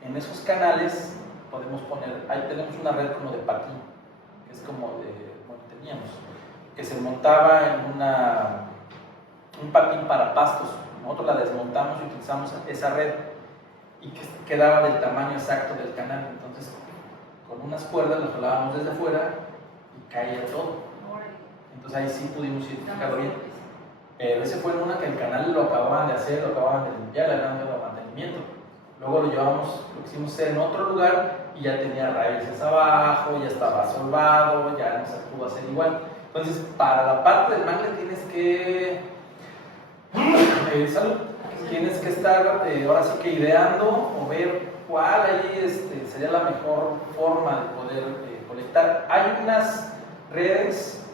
En esos canales podemos poner, ahí tenemos una red como de patín, que es como teníamos, que se montaba en un patín para pastos. Nosotros la desmontamos y utilizamos esa red y que quedaba del tamaño exacto del canal. Entonces, con unas cuerdas lo jalábamos desde fuera y caía todo. Entonces ahí sí pudimos identificarlo bien. Pero ese fue una que el canal lo acababan de hacer, lo acababan de limpiar, le habían dado mantenimiento. Luego lo llevamos, lo quisimos hacer en otro lugar y ya tenía raíces abajo, ya estaba solvado, ya no se pudo hacer igual. Entonces, para la parte del mangle tienes que tienes que estar ahora sí que ideando o ver cuál ahí sería la mejor forma de poder colectar. Hay unas redes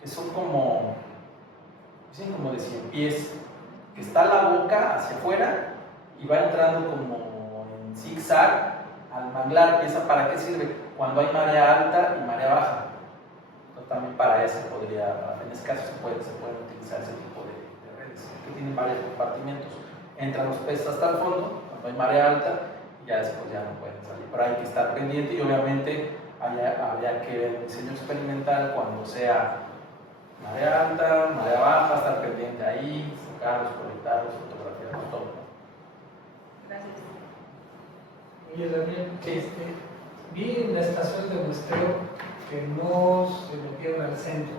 que son como de 100 pies, que está la boca hacia afuera y va entrando como en zigzag al manglar. ¿Y esa para qué sirve? Cuando hay marea alta y marea baja. Entonces, también para eso en ese caso se pueden utilizar ese tipo de redes, que tienen varios compartimentos. Entran los peces hasta el fondo, cuando hay marea alta, y ya después ya no pueden salir. Pero hay que estar pendiente y obviamente habría que ver el diseño experimental cuando sea marea alta, marea baja, estar pendiente ahí, sacarlos, colectarlos, fotografiarlos, todo. Gracias. Oye, Daniel, vi en la estación de muestreo que no se metieron al centro.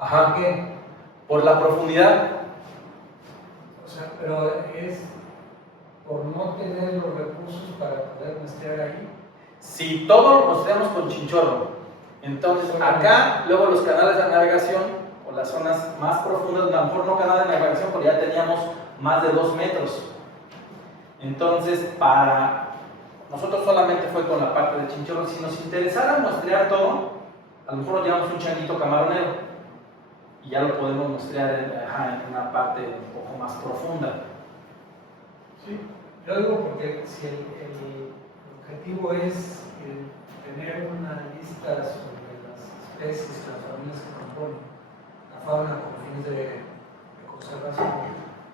Ajá. ¿Por qué? Por la profundidad. O sea, pero es por no tener los recursos para poder muestrear ahí. Si todo lo mostramos con chinchorro, entonces acá, luego los canales de navegación o las zonas más profundas, a lo mejor no canal de navegación, porque ya teníamos más de 2 metros. Entonces, para nosotros solamente fue con la parte de chinchorro. Si nos interesara muestrear todo, a lo mejor llevamos un changuito camaronero y ya lo podemos muestrear en una parte un poco más profunda. Sí, yo digo porque si el objetivo es tener una lista sobre las especies, las familias que componen la fauna con fines de conservación,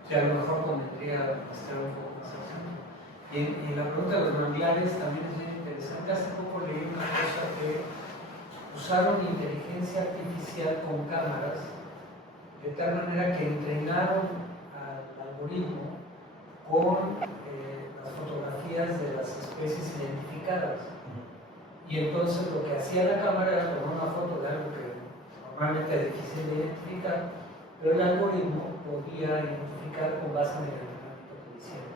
si a lo mejor convendría estar un poco más al centro. Y la pregunta de los manglares también es bien interesante. Hace poco leí una cosa que usaron inteligencia artificial con cámaras de tal manera que entrenaron al algoritmo con las fotografías de las especies identificadas. Y entonces lo que hacía la cámara era tomar una foto de algo que normalmente es difícil de identificar, pero el algoritmo podía identificar con base en el entrenamiento que hicieron.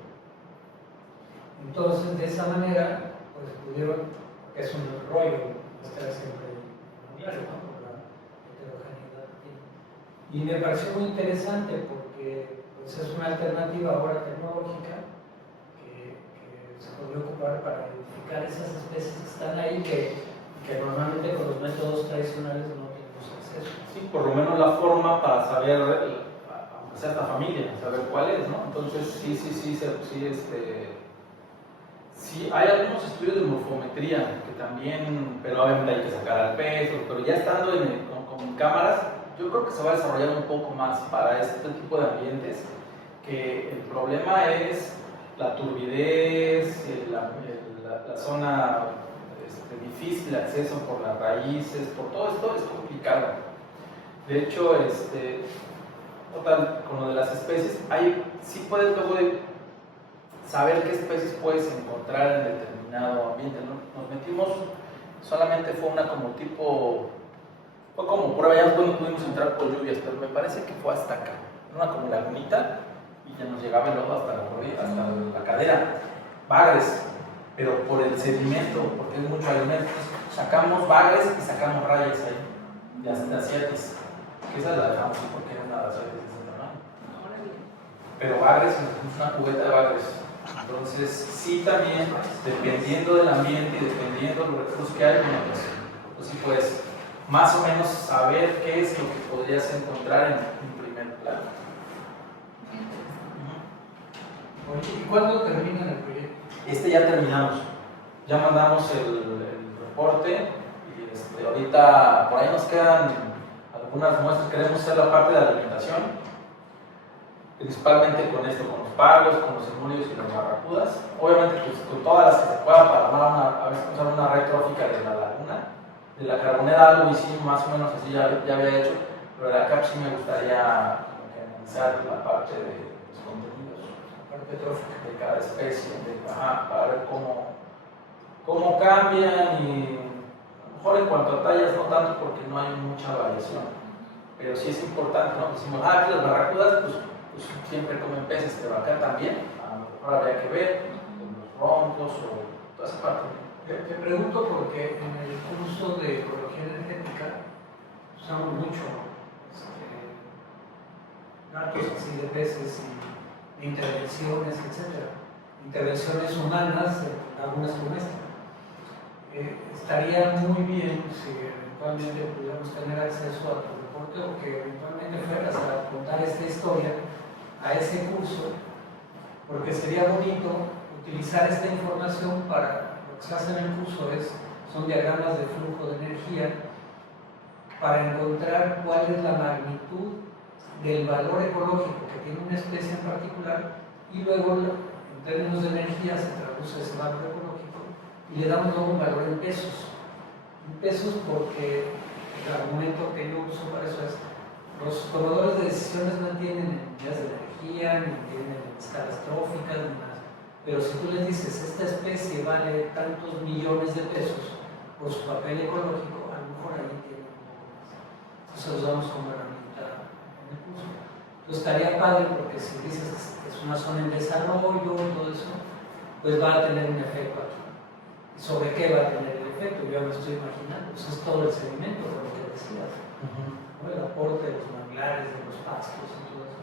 Entonces, de esa manera, pues pudieron, porque es un rollo estar siempre claro, ¿no? Por la heterogeneidad que tiene. Y me pareció muy interesante porque pues, es una alternativa ahora tecnológica que se podría ocupar para identificar esas especies que están ahí que normalmente con los métodos tradicionales no tenemos acceso. Sí, por lo menos la forma para saber, aunque sea esta familia, saber cuál es, ¿no? Entonces, sí, hay algunos estudios de morfometría que también, pero obviamente hay que sacar al peso, pero ya estando con cámaras, yo creo que se va a desarrollar un poco más para este tipo de ambientes, que el problema es la turbidez, la zona difícil acceso por las raíces, por todo esto es complicado. De hecho, total, con lo de las especies, sí puedes luego saber qué especies puedes encontrar en determinado ambiente, ¿no? Nos metimos, solamente fue fue como prueba, ya después no pudimos entrar por lluvias, pero me parece que fue hasta acá, una como lagunita, y ya nos llegaba el lodo hasta la cadera, bagres, pero por el sedimento, porque es mucho alimento. Sacamos bagres y sacamos rayas ahí, de asiatis, que esa la dejamos porque era una asiatis de ese tamaño. Pero bagres, una cubeta de bagres. Entonces, sí, también, dependiendo del ambiente y dependiendo de los recursos que hay, bueno, pues sí puedes más o menos saber qué es lo que podrías encontrar en primer plano. Oye, ¿y cuándo terminan el proyecto? Ya terminamos, ya mandamos el reporte y ahorita por ahí nos quedan algunas muestras. Queremos hacer la parte de la alimentación, principalmente con los pagos, con los emolios y las barracudas. Obviamente pues, con todas las que se puedan para armar una red trófica de la laguna. De la Carbonera algo hicimos más o menos así, ya había hecho, pero de acá sí me gustaría analizar la parte de los contenidos, la parte trófica de cada especie, para ver cómo cambian y a lo mejor en cuanto a tallas no tanto porque no hay mucha variación, pero sí es importante, ¿no? Decimos, aquí las barracudas pues siempre comen peces, pero acá también, a lo mejor habría que ver los roncos o toda esa parte. Te pregunto porque en el curso de ecología energética usamos mucho datos así de peces y intervenciones, etc. Intervenciones humanas, algunas como esta. Estaría muy bien si eventualmente pudiéramos tener acceso a tu reporte o que eventualmente fueras a contar esta historia a ese curso, porque sería bonito utilizar esta información para lo que se hace en el curso son diagramas de flujo de energía para encontrar cuál es la magnitud del valor ecológico que tiene una especie en particular y luego en términos de energía se traduce ese valor ecológico y le damos luego un valor en pesos. En pesos porque el argumento que yo uso para eso es los tomadores de decisiones no tienen unidades de energía, ni tienen escalas tróficas, ni nada. Pero si tú les dices, esta especie vale tantos millones de pesos por su papel ecológico, a lo mejor ahí tiene un poco más. Entonces lo usamos como herramienta en el curso. Entonces estaría padre porque si dices que es una zona en desarrollo, todo eso, pues va a tener un efecto aquí. ¿Y sobre qué va a tener el efecto? Yo me estoy imaginando. Pues es todo el sedimento, de lo que decías. ¿No? El aporte de los manglares, de los pastos y todo eso.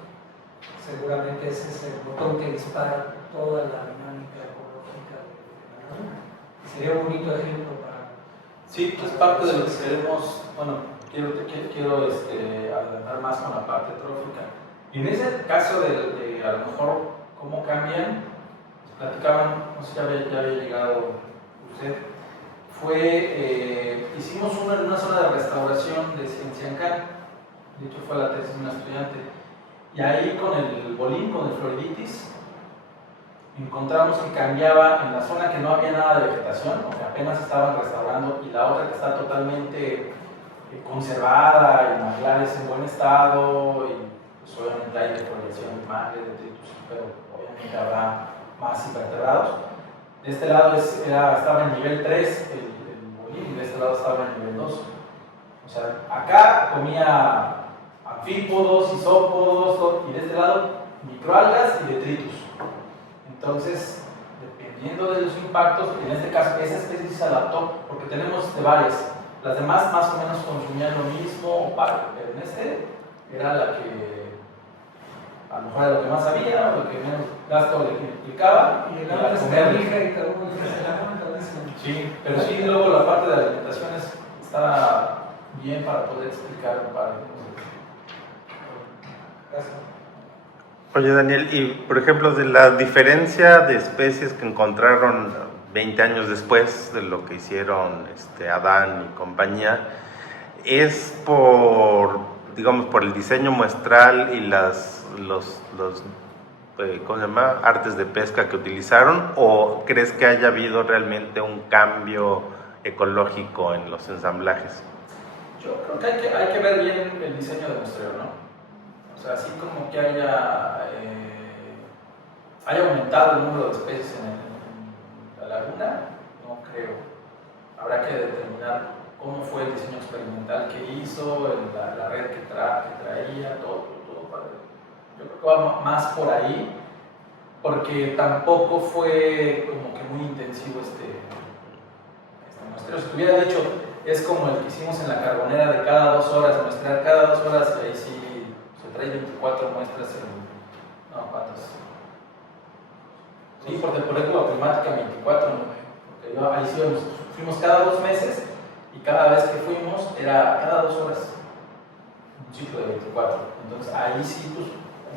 Seguramente ese es el botón que dispara toda la dinámica ecológica de la laguna. Sería un bonito ejemplo para... Sí, es parte de lo que queremos. Bueno, quiero adelantar más con la parte trófica. Y en ese caso de a lo mejor cómo cambian, platicaban, no sé si ya había llegado usted, hicimos en una zona de restauración de Cienciancán, de hecho fue la tesis de una estudiante, y ahí con el bolín, con el floriditis, encontramos que cambiaba en la zona que no había nada de vegetación, o que apenas estaban restaurando, y la otra que está totalmente conservada, y manglares en buen estado, y pues obviamente hay defoliación de mangles, de detritus, pero obviamente habrá más invertebrados. De este lado estaba en nivel 3 el bolín, y de este lado estaba en nivel 2. O sea, acá comía anfípodos, isópodos, y de este lado microalgas y detritus. Entonces, dependiendo de los impactos, en este caso esa especie se adaptó, porque tenemos de varias. Las demás más o menos consumían lo mismo, pero en este era la que a lo mejor era lo que más había, o lo que menos gasto le implicaba. Y el agua está rija y todo, sí, pero sí, luego la parte de la alimentación está bien para poder explicar un par de cosas. Gracias. Oye, Daniel, y por ejemplo, de la diferencia de especies que encontraron 20 años después de lo que hicieron Adán y compañía, ¿es por el diseño muestral y los ¿cómo se llama? Artes de pesca que utilizaron, o crees que haya habido realmente un cambio ecológico en los ensamblajes. Yo creo que hay que ver bien el diseño de muestreo, ¿no? O sea, así como que haya aumentado el número de especies en la laguna, no creo. Habrá que determinar cómo fue el diseño experimental que hizo, la red que traía, todo. Yo creo que va más por ahí, porque tampoco fue como que muy intensivo este muestreo. Si te hubiera dicho, es como el que hicimos en la Carbonera de cada 2 horas, muestrear cada 2 horas, y ahí sí se trae 24 muestras en... No, ¿cuántas? Sí, por temporada climática 24, ¿no? Porque ahí sí fuimos cada 2 meses y cada vez que fuimos era cada 2 horas, un ciclo de 24. Entonces ahí sí pues,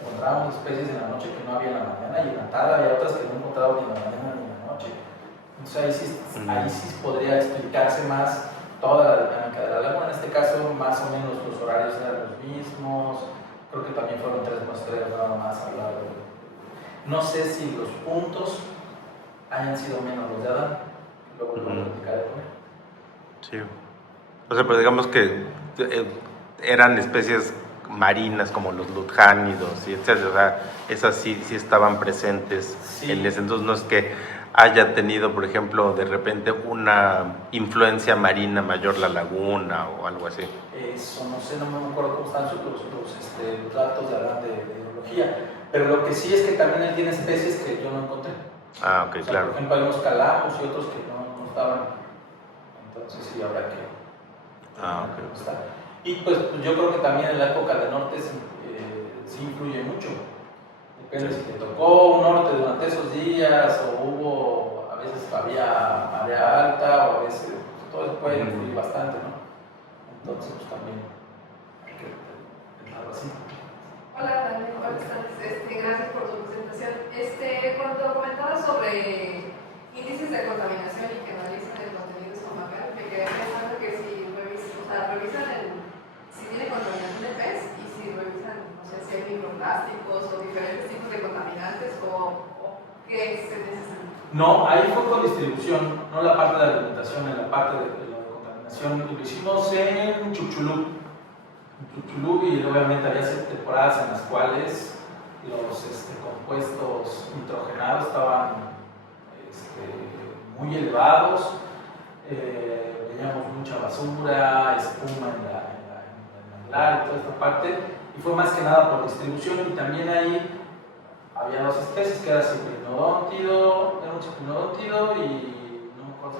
encontrábamos especies en la noche que no había en la mañana y en la tarde había otras que no encontrábamos ni en la mañana ni en la noche. Entonces ahí sí podría explicarse más toda la dinámica de la laguna. En este caso más o menos los horarios eran los mismos, creo que también fueron 3 muestreos nada más al lado. No sé si los puntos hayan sido menos los de Adán, luego lo platicaré con él. Sí. O sea, pero digamos que eran especies marinas como los lutjánidos y etcétera. O sea, esas sí estaban presentes en ese. Entonces no es que haya tenido, por ejemplo, de repente una influencia marina mayor la laguna o algo así. Eso no sé, no me acuerdo cómo están los datos de Adán de biología, pero lo que sí es que también él tiene especies que yo no encontré. Ah, ok, o sea, claro. Por ejemplo, hay unos calamos y otros que no estaban, entonces sí habrá que... ok. Y pues yo creo que también en la época de norte sí influye mucho. Depende si te tocó un norte durante esos días o a veces había marea alta o a veces todo eso puede influir bastante, ¿no? Entonces pues también hay que pensarlo así. Hola, Daniel, buenas tardes. Gracias por tu presentación. Cuando comentabas sobre índices de contaminación y que analizan el contenido estomacal, me quedé pensando que si revisan si tiene contaminación de pez y si revisan, no sé, si hay microplásticos o diferentes tipos de contaminantes o qué se necesita. No, ahí fue con distribución, no la parte de alimentación, en la parte de la contaminación. Lo hicimos en Chukchulub. Y obviamente había temporadas en las cuales los compuestos nitrogenados estaban muy elevados, veíamos mucha basura, espuma en el manglar y toda esta parte, y fue más que nada por distribución. Y también ahí había 2 especies, que era Cyprinodontido, era un Cyprinodontido y no me acuerdo,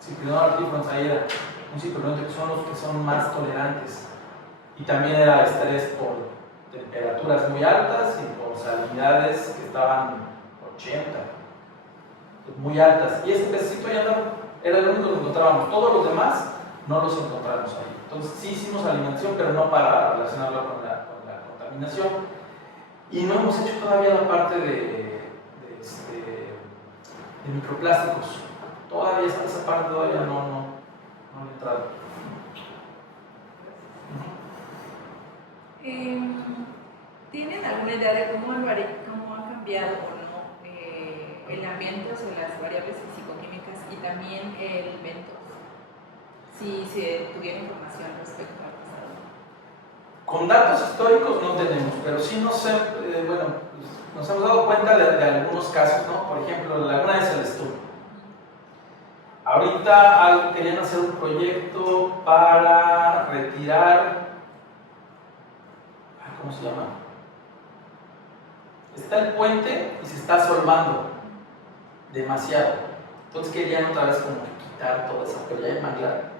Cyprinodontido ahí era un Cyprinodontido, que son los que son más tolerantes. Y también era estrés por temperaturas muy altas y por salinidades que estaban 80, muy altas. Y ese pececito ya no era el único que encontrábamos. Todos los demás no los encontramos ahí. Entonces sí hicimos alimentación, pero no para relacionarlo con la contaminación. Y no hemos hecho todavía la parte de microplásticos. Todavía esa parte todavía no ha entrado. ¿Tienen alguna idea de cómo ha cambiado o no el ambiente, o sea, las variables fisicoquímicas y también el ventos? Si se tuviera información respecto al pasado. Con datos históricos no tenemos, pero sí nos hemos dado cuenta de algunos casos, ¿no? Por ejemplo, la laguna de Celestún. Ahorita querían hacer un proyecto para retirar... ¿Cómo se llama? Está el puente y se está solvando demasiado. Entonces querían otra vez como que quitar toda esa pelea de manglar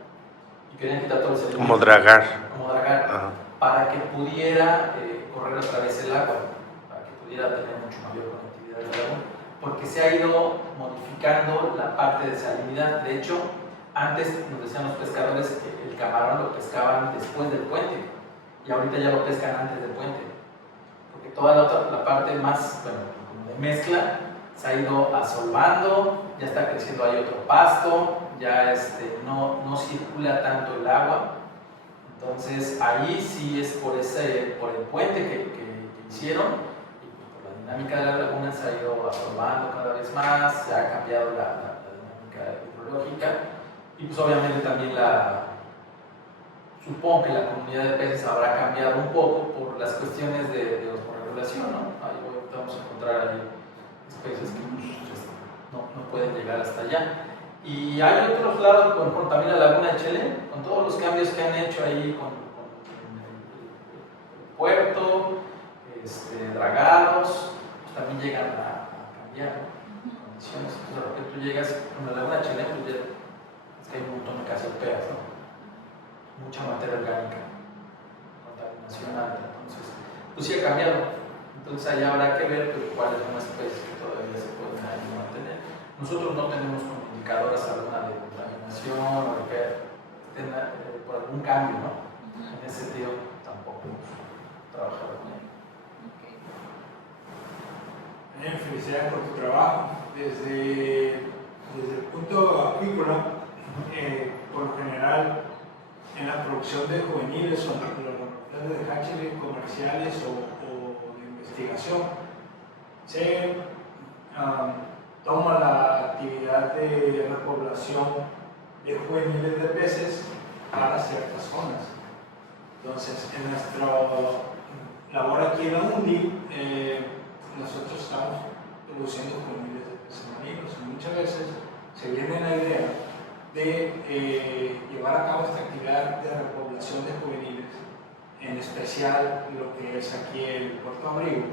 y querían quitar todo ese... Como dragar. Para que pudiera correr otra vez el agua, para que pudiera tener mucho mayor conectividad del agua, porque se ha ido modificando la parte de salinidad. De hecho, antes nos decían los pescadores que el camarón lo pescaban después del puente, y ahorita ya lo pescan antes del puente, porque toda la parte más, como de mezcla, se ha ido asolvando, ya está creciendo ahí otro pasto, ya no circula tanto el agua. Entonces ahí sí es por el puente que hicieron, y por la dinámica de la laguna se ha ido asolvando cada vez más, se ha cambiado la dinámica hidrológica, Y pues obviamente también supongo que la comunidad de peces habrá cambiado un poco por las cuestiones de regulación, ¿no? Ahí vamos a encontrar ahí especies que no pueden llegar hasta allá. Y hay otros lados, como también la laguna de Chelén, con todos los cambios que han hecho ahí con el puerto, dragados, pues también llegan a cambiar, ¿no? Condiciones. Entonces, de repente tú llegas a la laguna de Chelén, pues ya es que hay un montón de casiopeas, ¿no? Mucha materia orgánica, contaminación alta, entonces, pues sí ha cambiado. Entonces ahí habrá que ver pues, cuáles son las especies que todavía se pueden ahí mantener. Nosotros no tenemos como indicadoras alguna de contaminación o que estén por algún cambio, ¿no? En ese sentido tampoco hemos trabajado con ello. Felicidades por tu trabajo. Desde el punto acuícola, por lo general, en la producción de juveniles o los de hatcheries comerciales o de investigación, se toma la actividad de repoblación de juveniles de peces para ciertas zonas. Entonces, en nuestra labor aquí en la UNDI, nosotros estamos produciendo juveniles de peces marinos y muchas veces se viene la idea de llevar a cabo esta actividad de repoblación de juveniles, en especial lo que es aquí el Puerto Abrigo,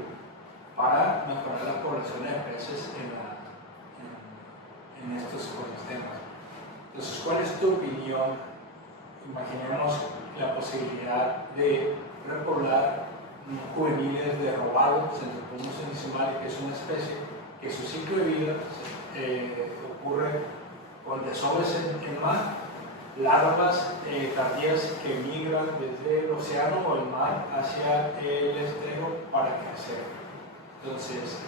para mejorar la población de peces en estos ecosistemas. Entonces, ¿cuál es tu opinión? Imaginemos la posibilidad de repoblar juveniles de robalo, Centropumus senicimale, que es una especie que su ciclo de vida ocurre con desovas en el mar, larvas tardías que migran desde el océano o el mar hacia el estero para crecer. Entonces,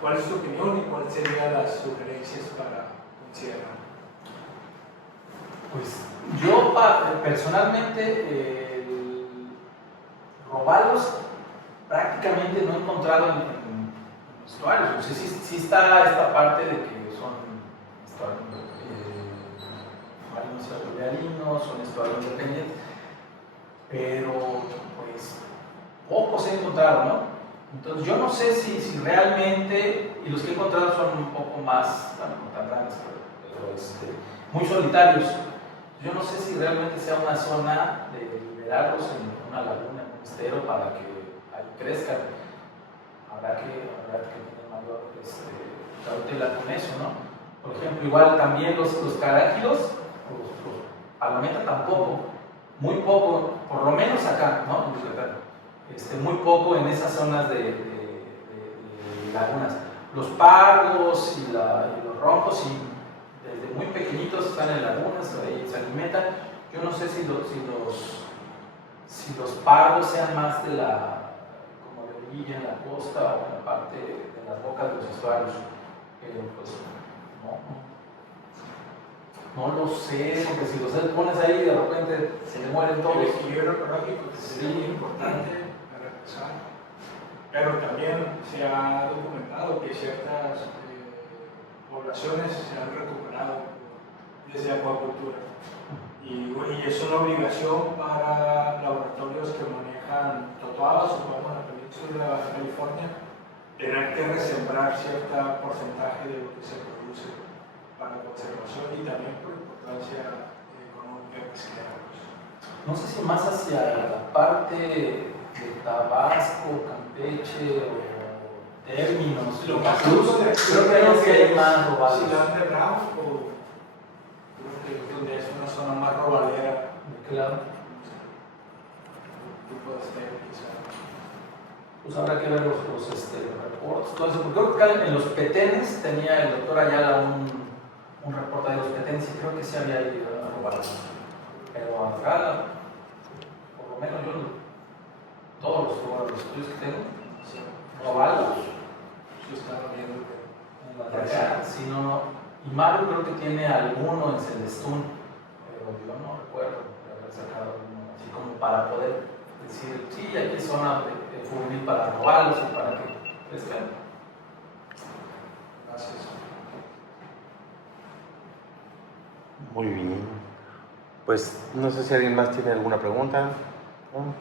¿cuál es tu opinión y cuáles serían las sugerencias para considerar? Pues yo personalmente robalos prácticamente no he encontrado en estuarios. O sea, sí está esta parte de que son marinos ecuatorianos, son estuarios independientes, pero pues pocos he encontrado, ¿no? Entonces yo no sé si realmente, y los que he encontrado son un poco más, no tan grandes, pero muy solitarios. Yo no sé si realmente sea una zona de liberarlos en una laguna, en un estero, para que ahí crezcan. Habrá que tener mayor cautela con eso, ¿no? Por ejemplo, igual también los carángidos, los palometa tampoco, muy poco, por lo menos acá, ¿no? En Yucatán. Muy poco en esas zonas de lagunas. Los pardos y los roncos, y desde muy pequeñitos están en lagunas, ahí se alimentan. Yo no sé si los pardos sean más de como de orilla en la costa o en la parte de las bocas de los estuarios, pero pues no lo sé, porque si los pones ahí de repente se le mueren todos. El equilibrio ecológico sería importante para empezar, pero también se ha documentado que ciertas poblaciones se han recuperado desde acuacultura y es una obligación para laboratorios que manejan totoabas, supongamos en la península de Baja California, tener que resembrar cierto porcentaje de lo que se produce para conservación y también por importancia económica pesquera. No sé si más hacia la parte de Tabasco, Campeche o términos. Lo más creo que ahí sí hay más robados. Silán de Bravo, donde es una zona más robalera. ¿De qué lado? Tipo de estero, quizá. Pues habrá que ver los reportes, todo eso, porque creo que en los petenes tenía el doctor Ayala un reporte de los petenes y creo que sí había ido a robar. Pero acá, por lo menos yo, todos los estudios que tengo, robados. Yo estaba viendo que En la de acá, sí, no. Y Mario creo que tiene alguno en Celestún, pero yo no recuerdo de haber sacado uno, así como para poder decir, sí, aquí es zona de juvenil para robarlos y para que crezcan. gracias. Muy bien. Pues no sé si alguien más tiene alguna pregunta. ¿No?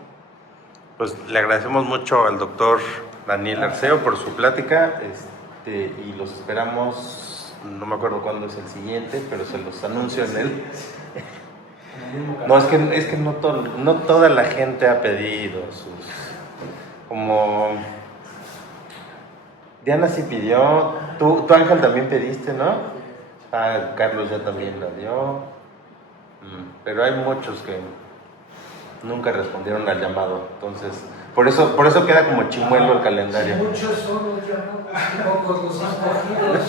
Pues le agradecemos mucho al doctor Daniel Arceo por su plática y los esperamos, no me acuerdo cuándo es el siguiente, pero se los anuncio en él. No, es que no toda la gente ha pedido sus... Como... Diana sí pidió, tú Ángel también pediste, ¿no? Ah, Carlos ya también la dio. Pero hay muchos que nunca respondieron al llamado, entonces por eso queda como chimuelo el calendario. Muchos son los llamados, pocos los escogidos.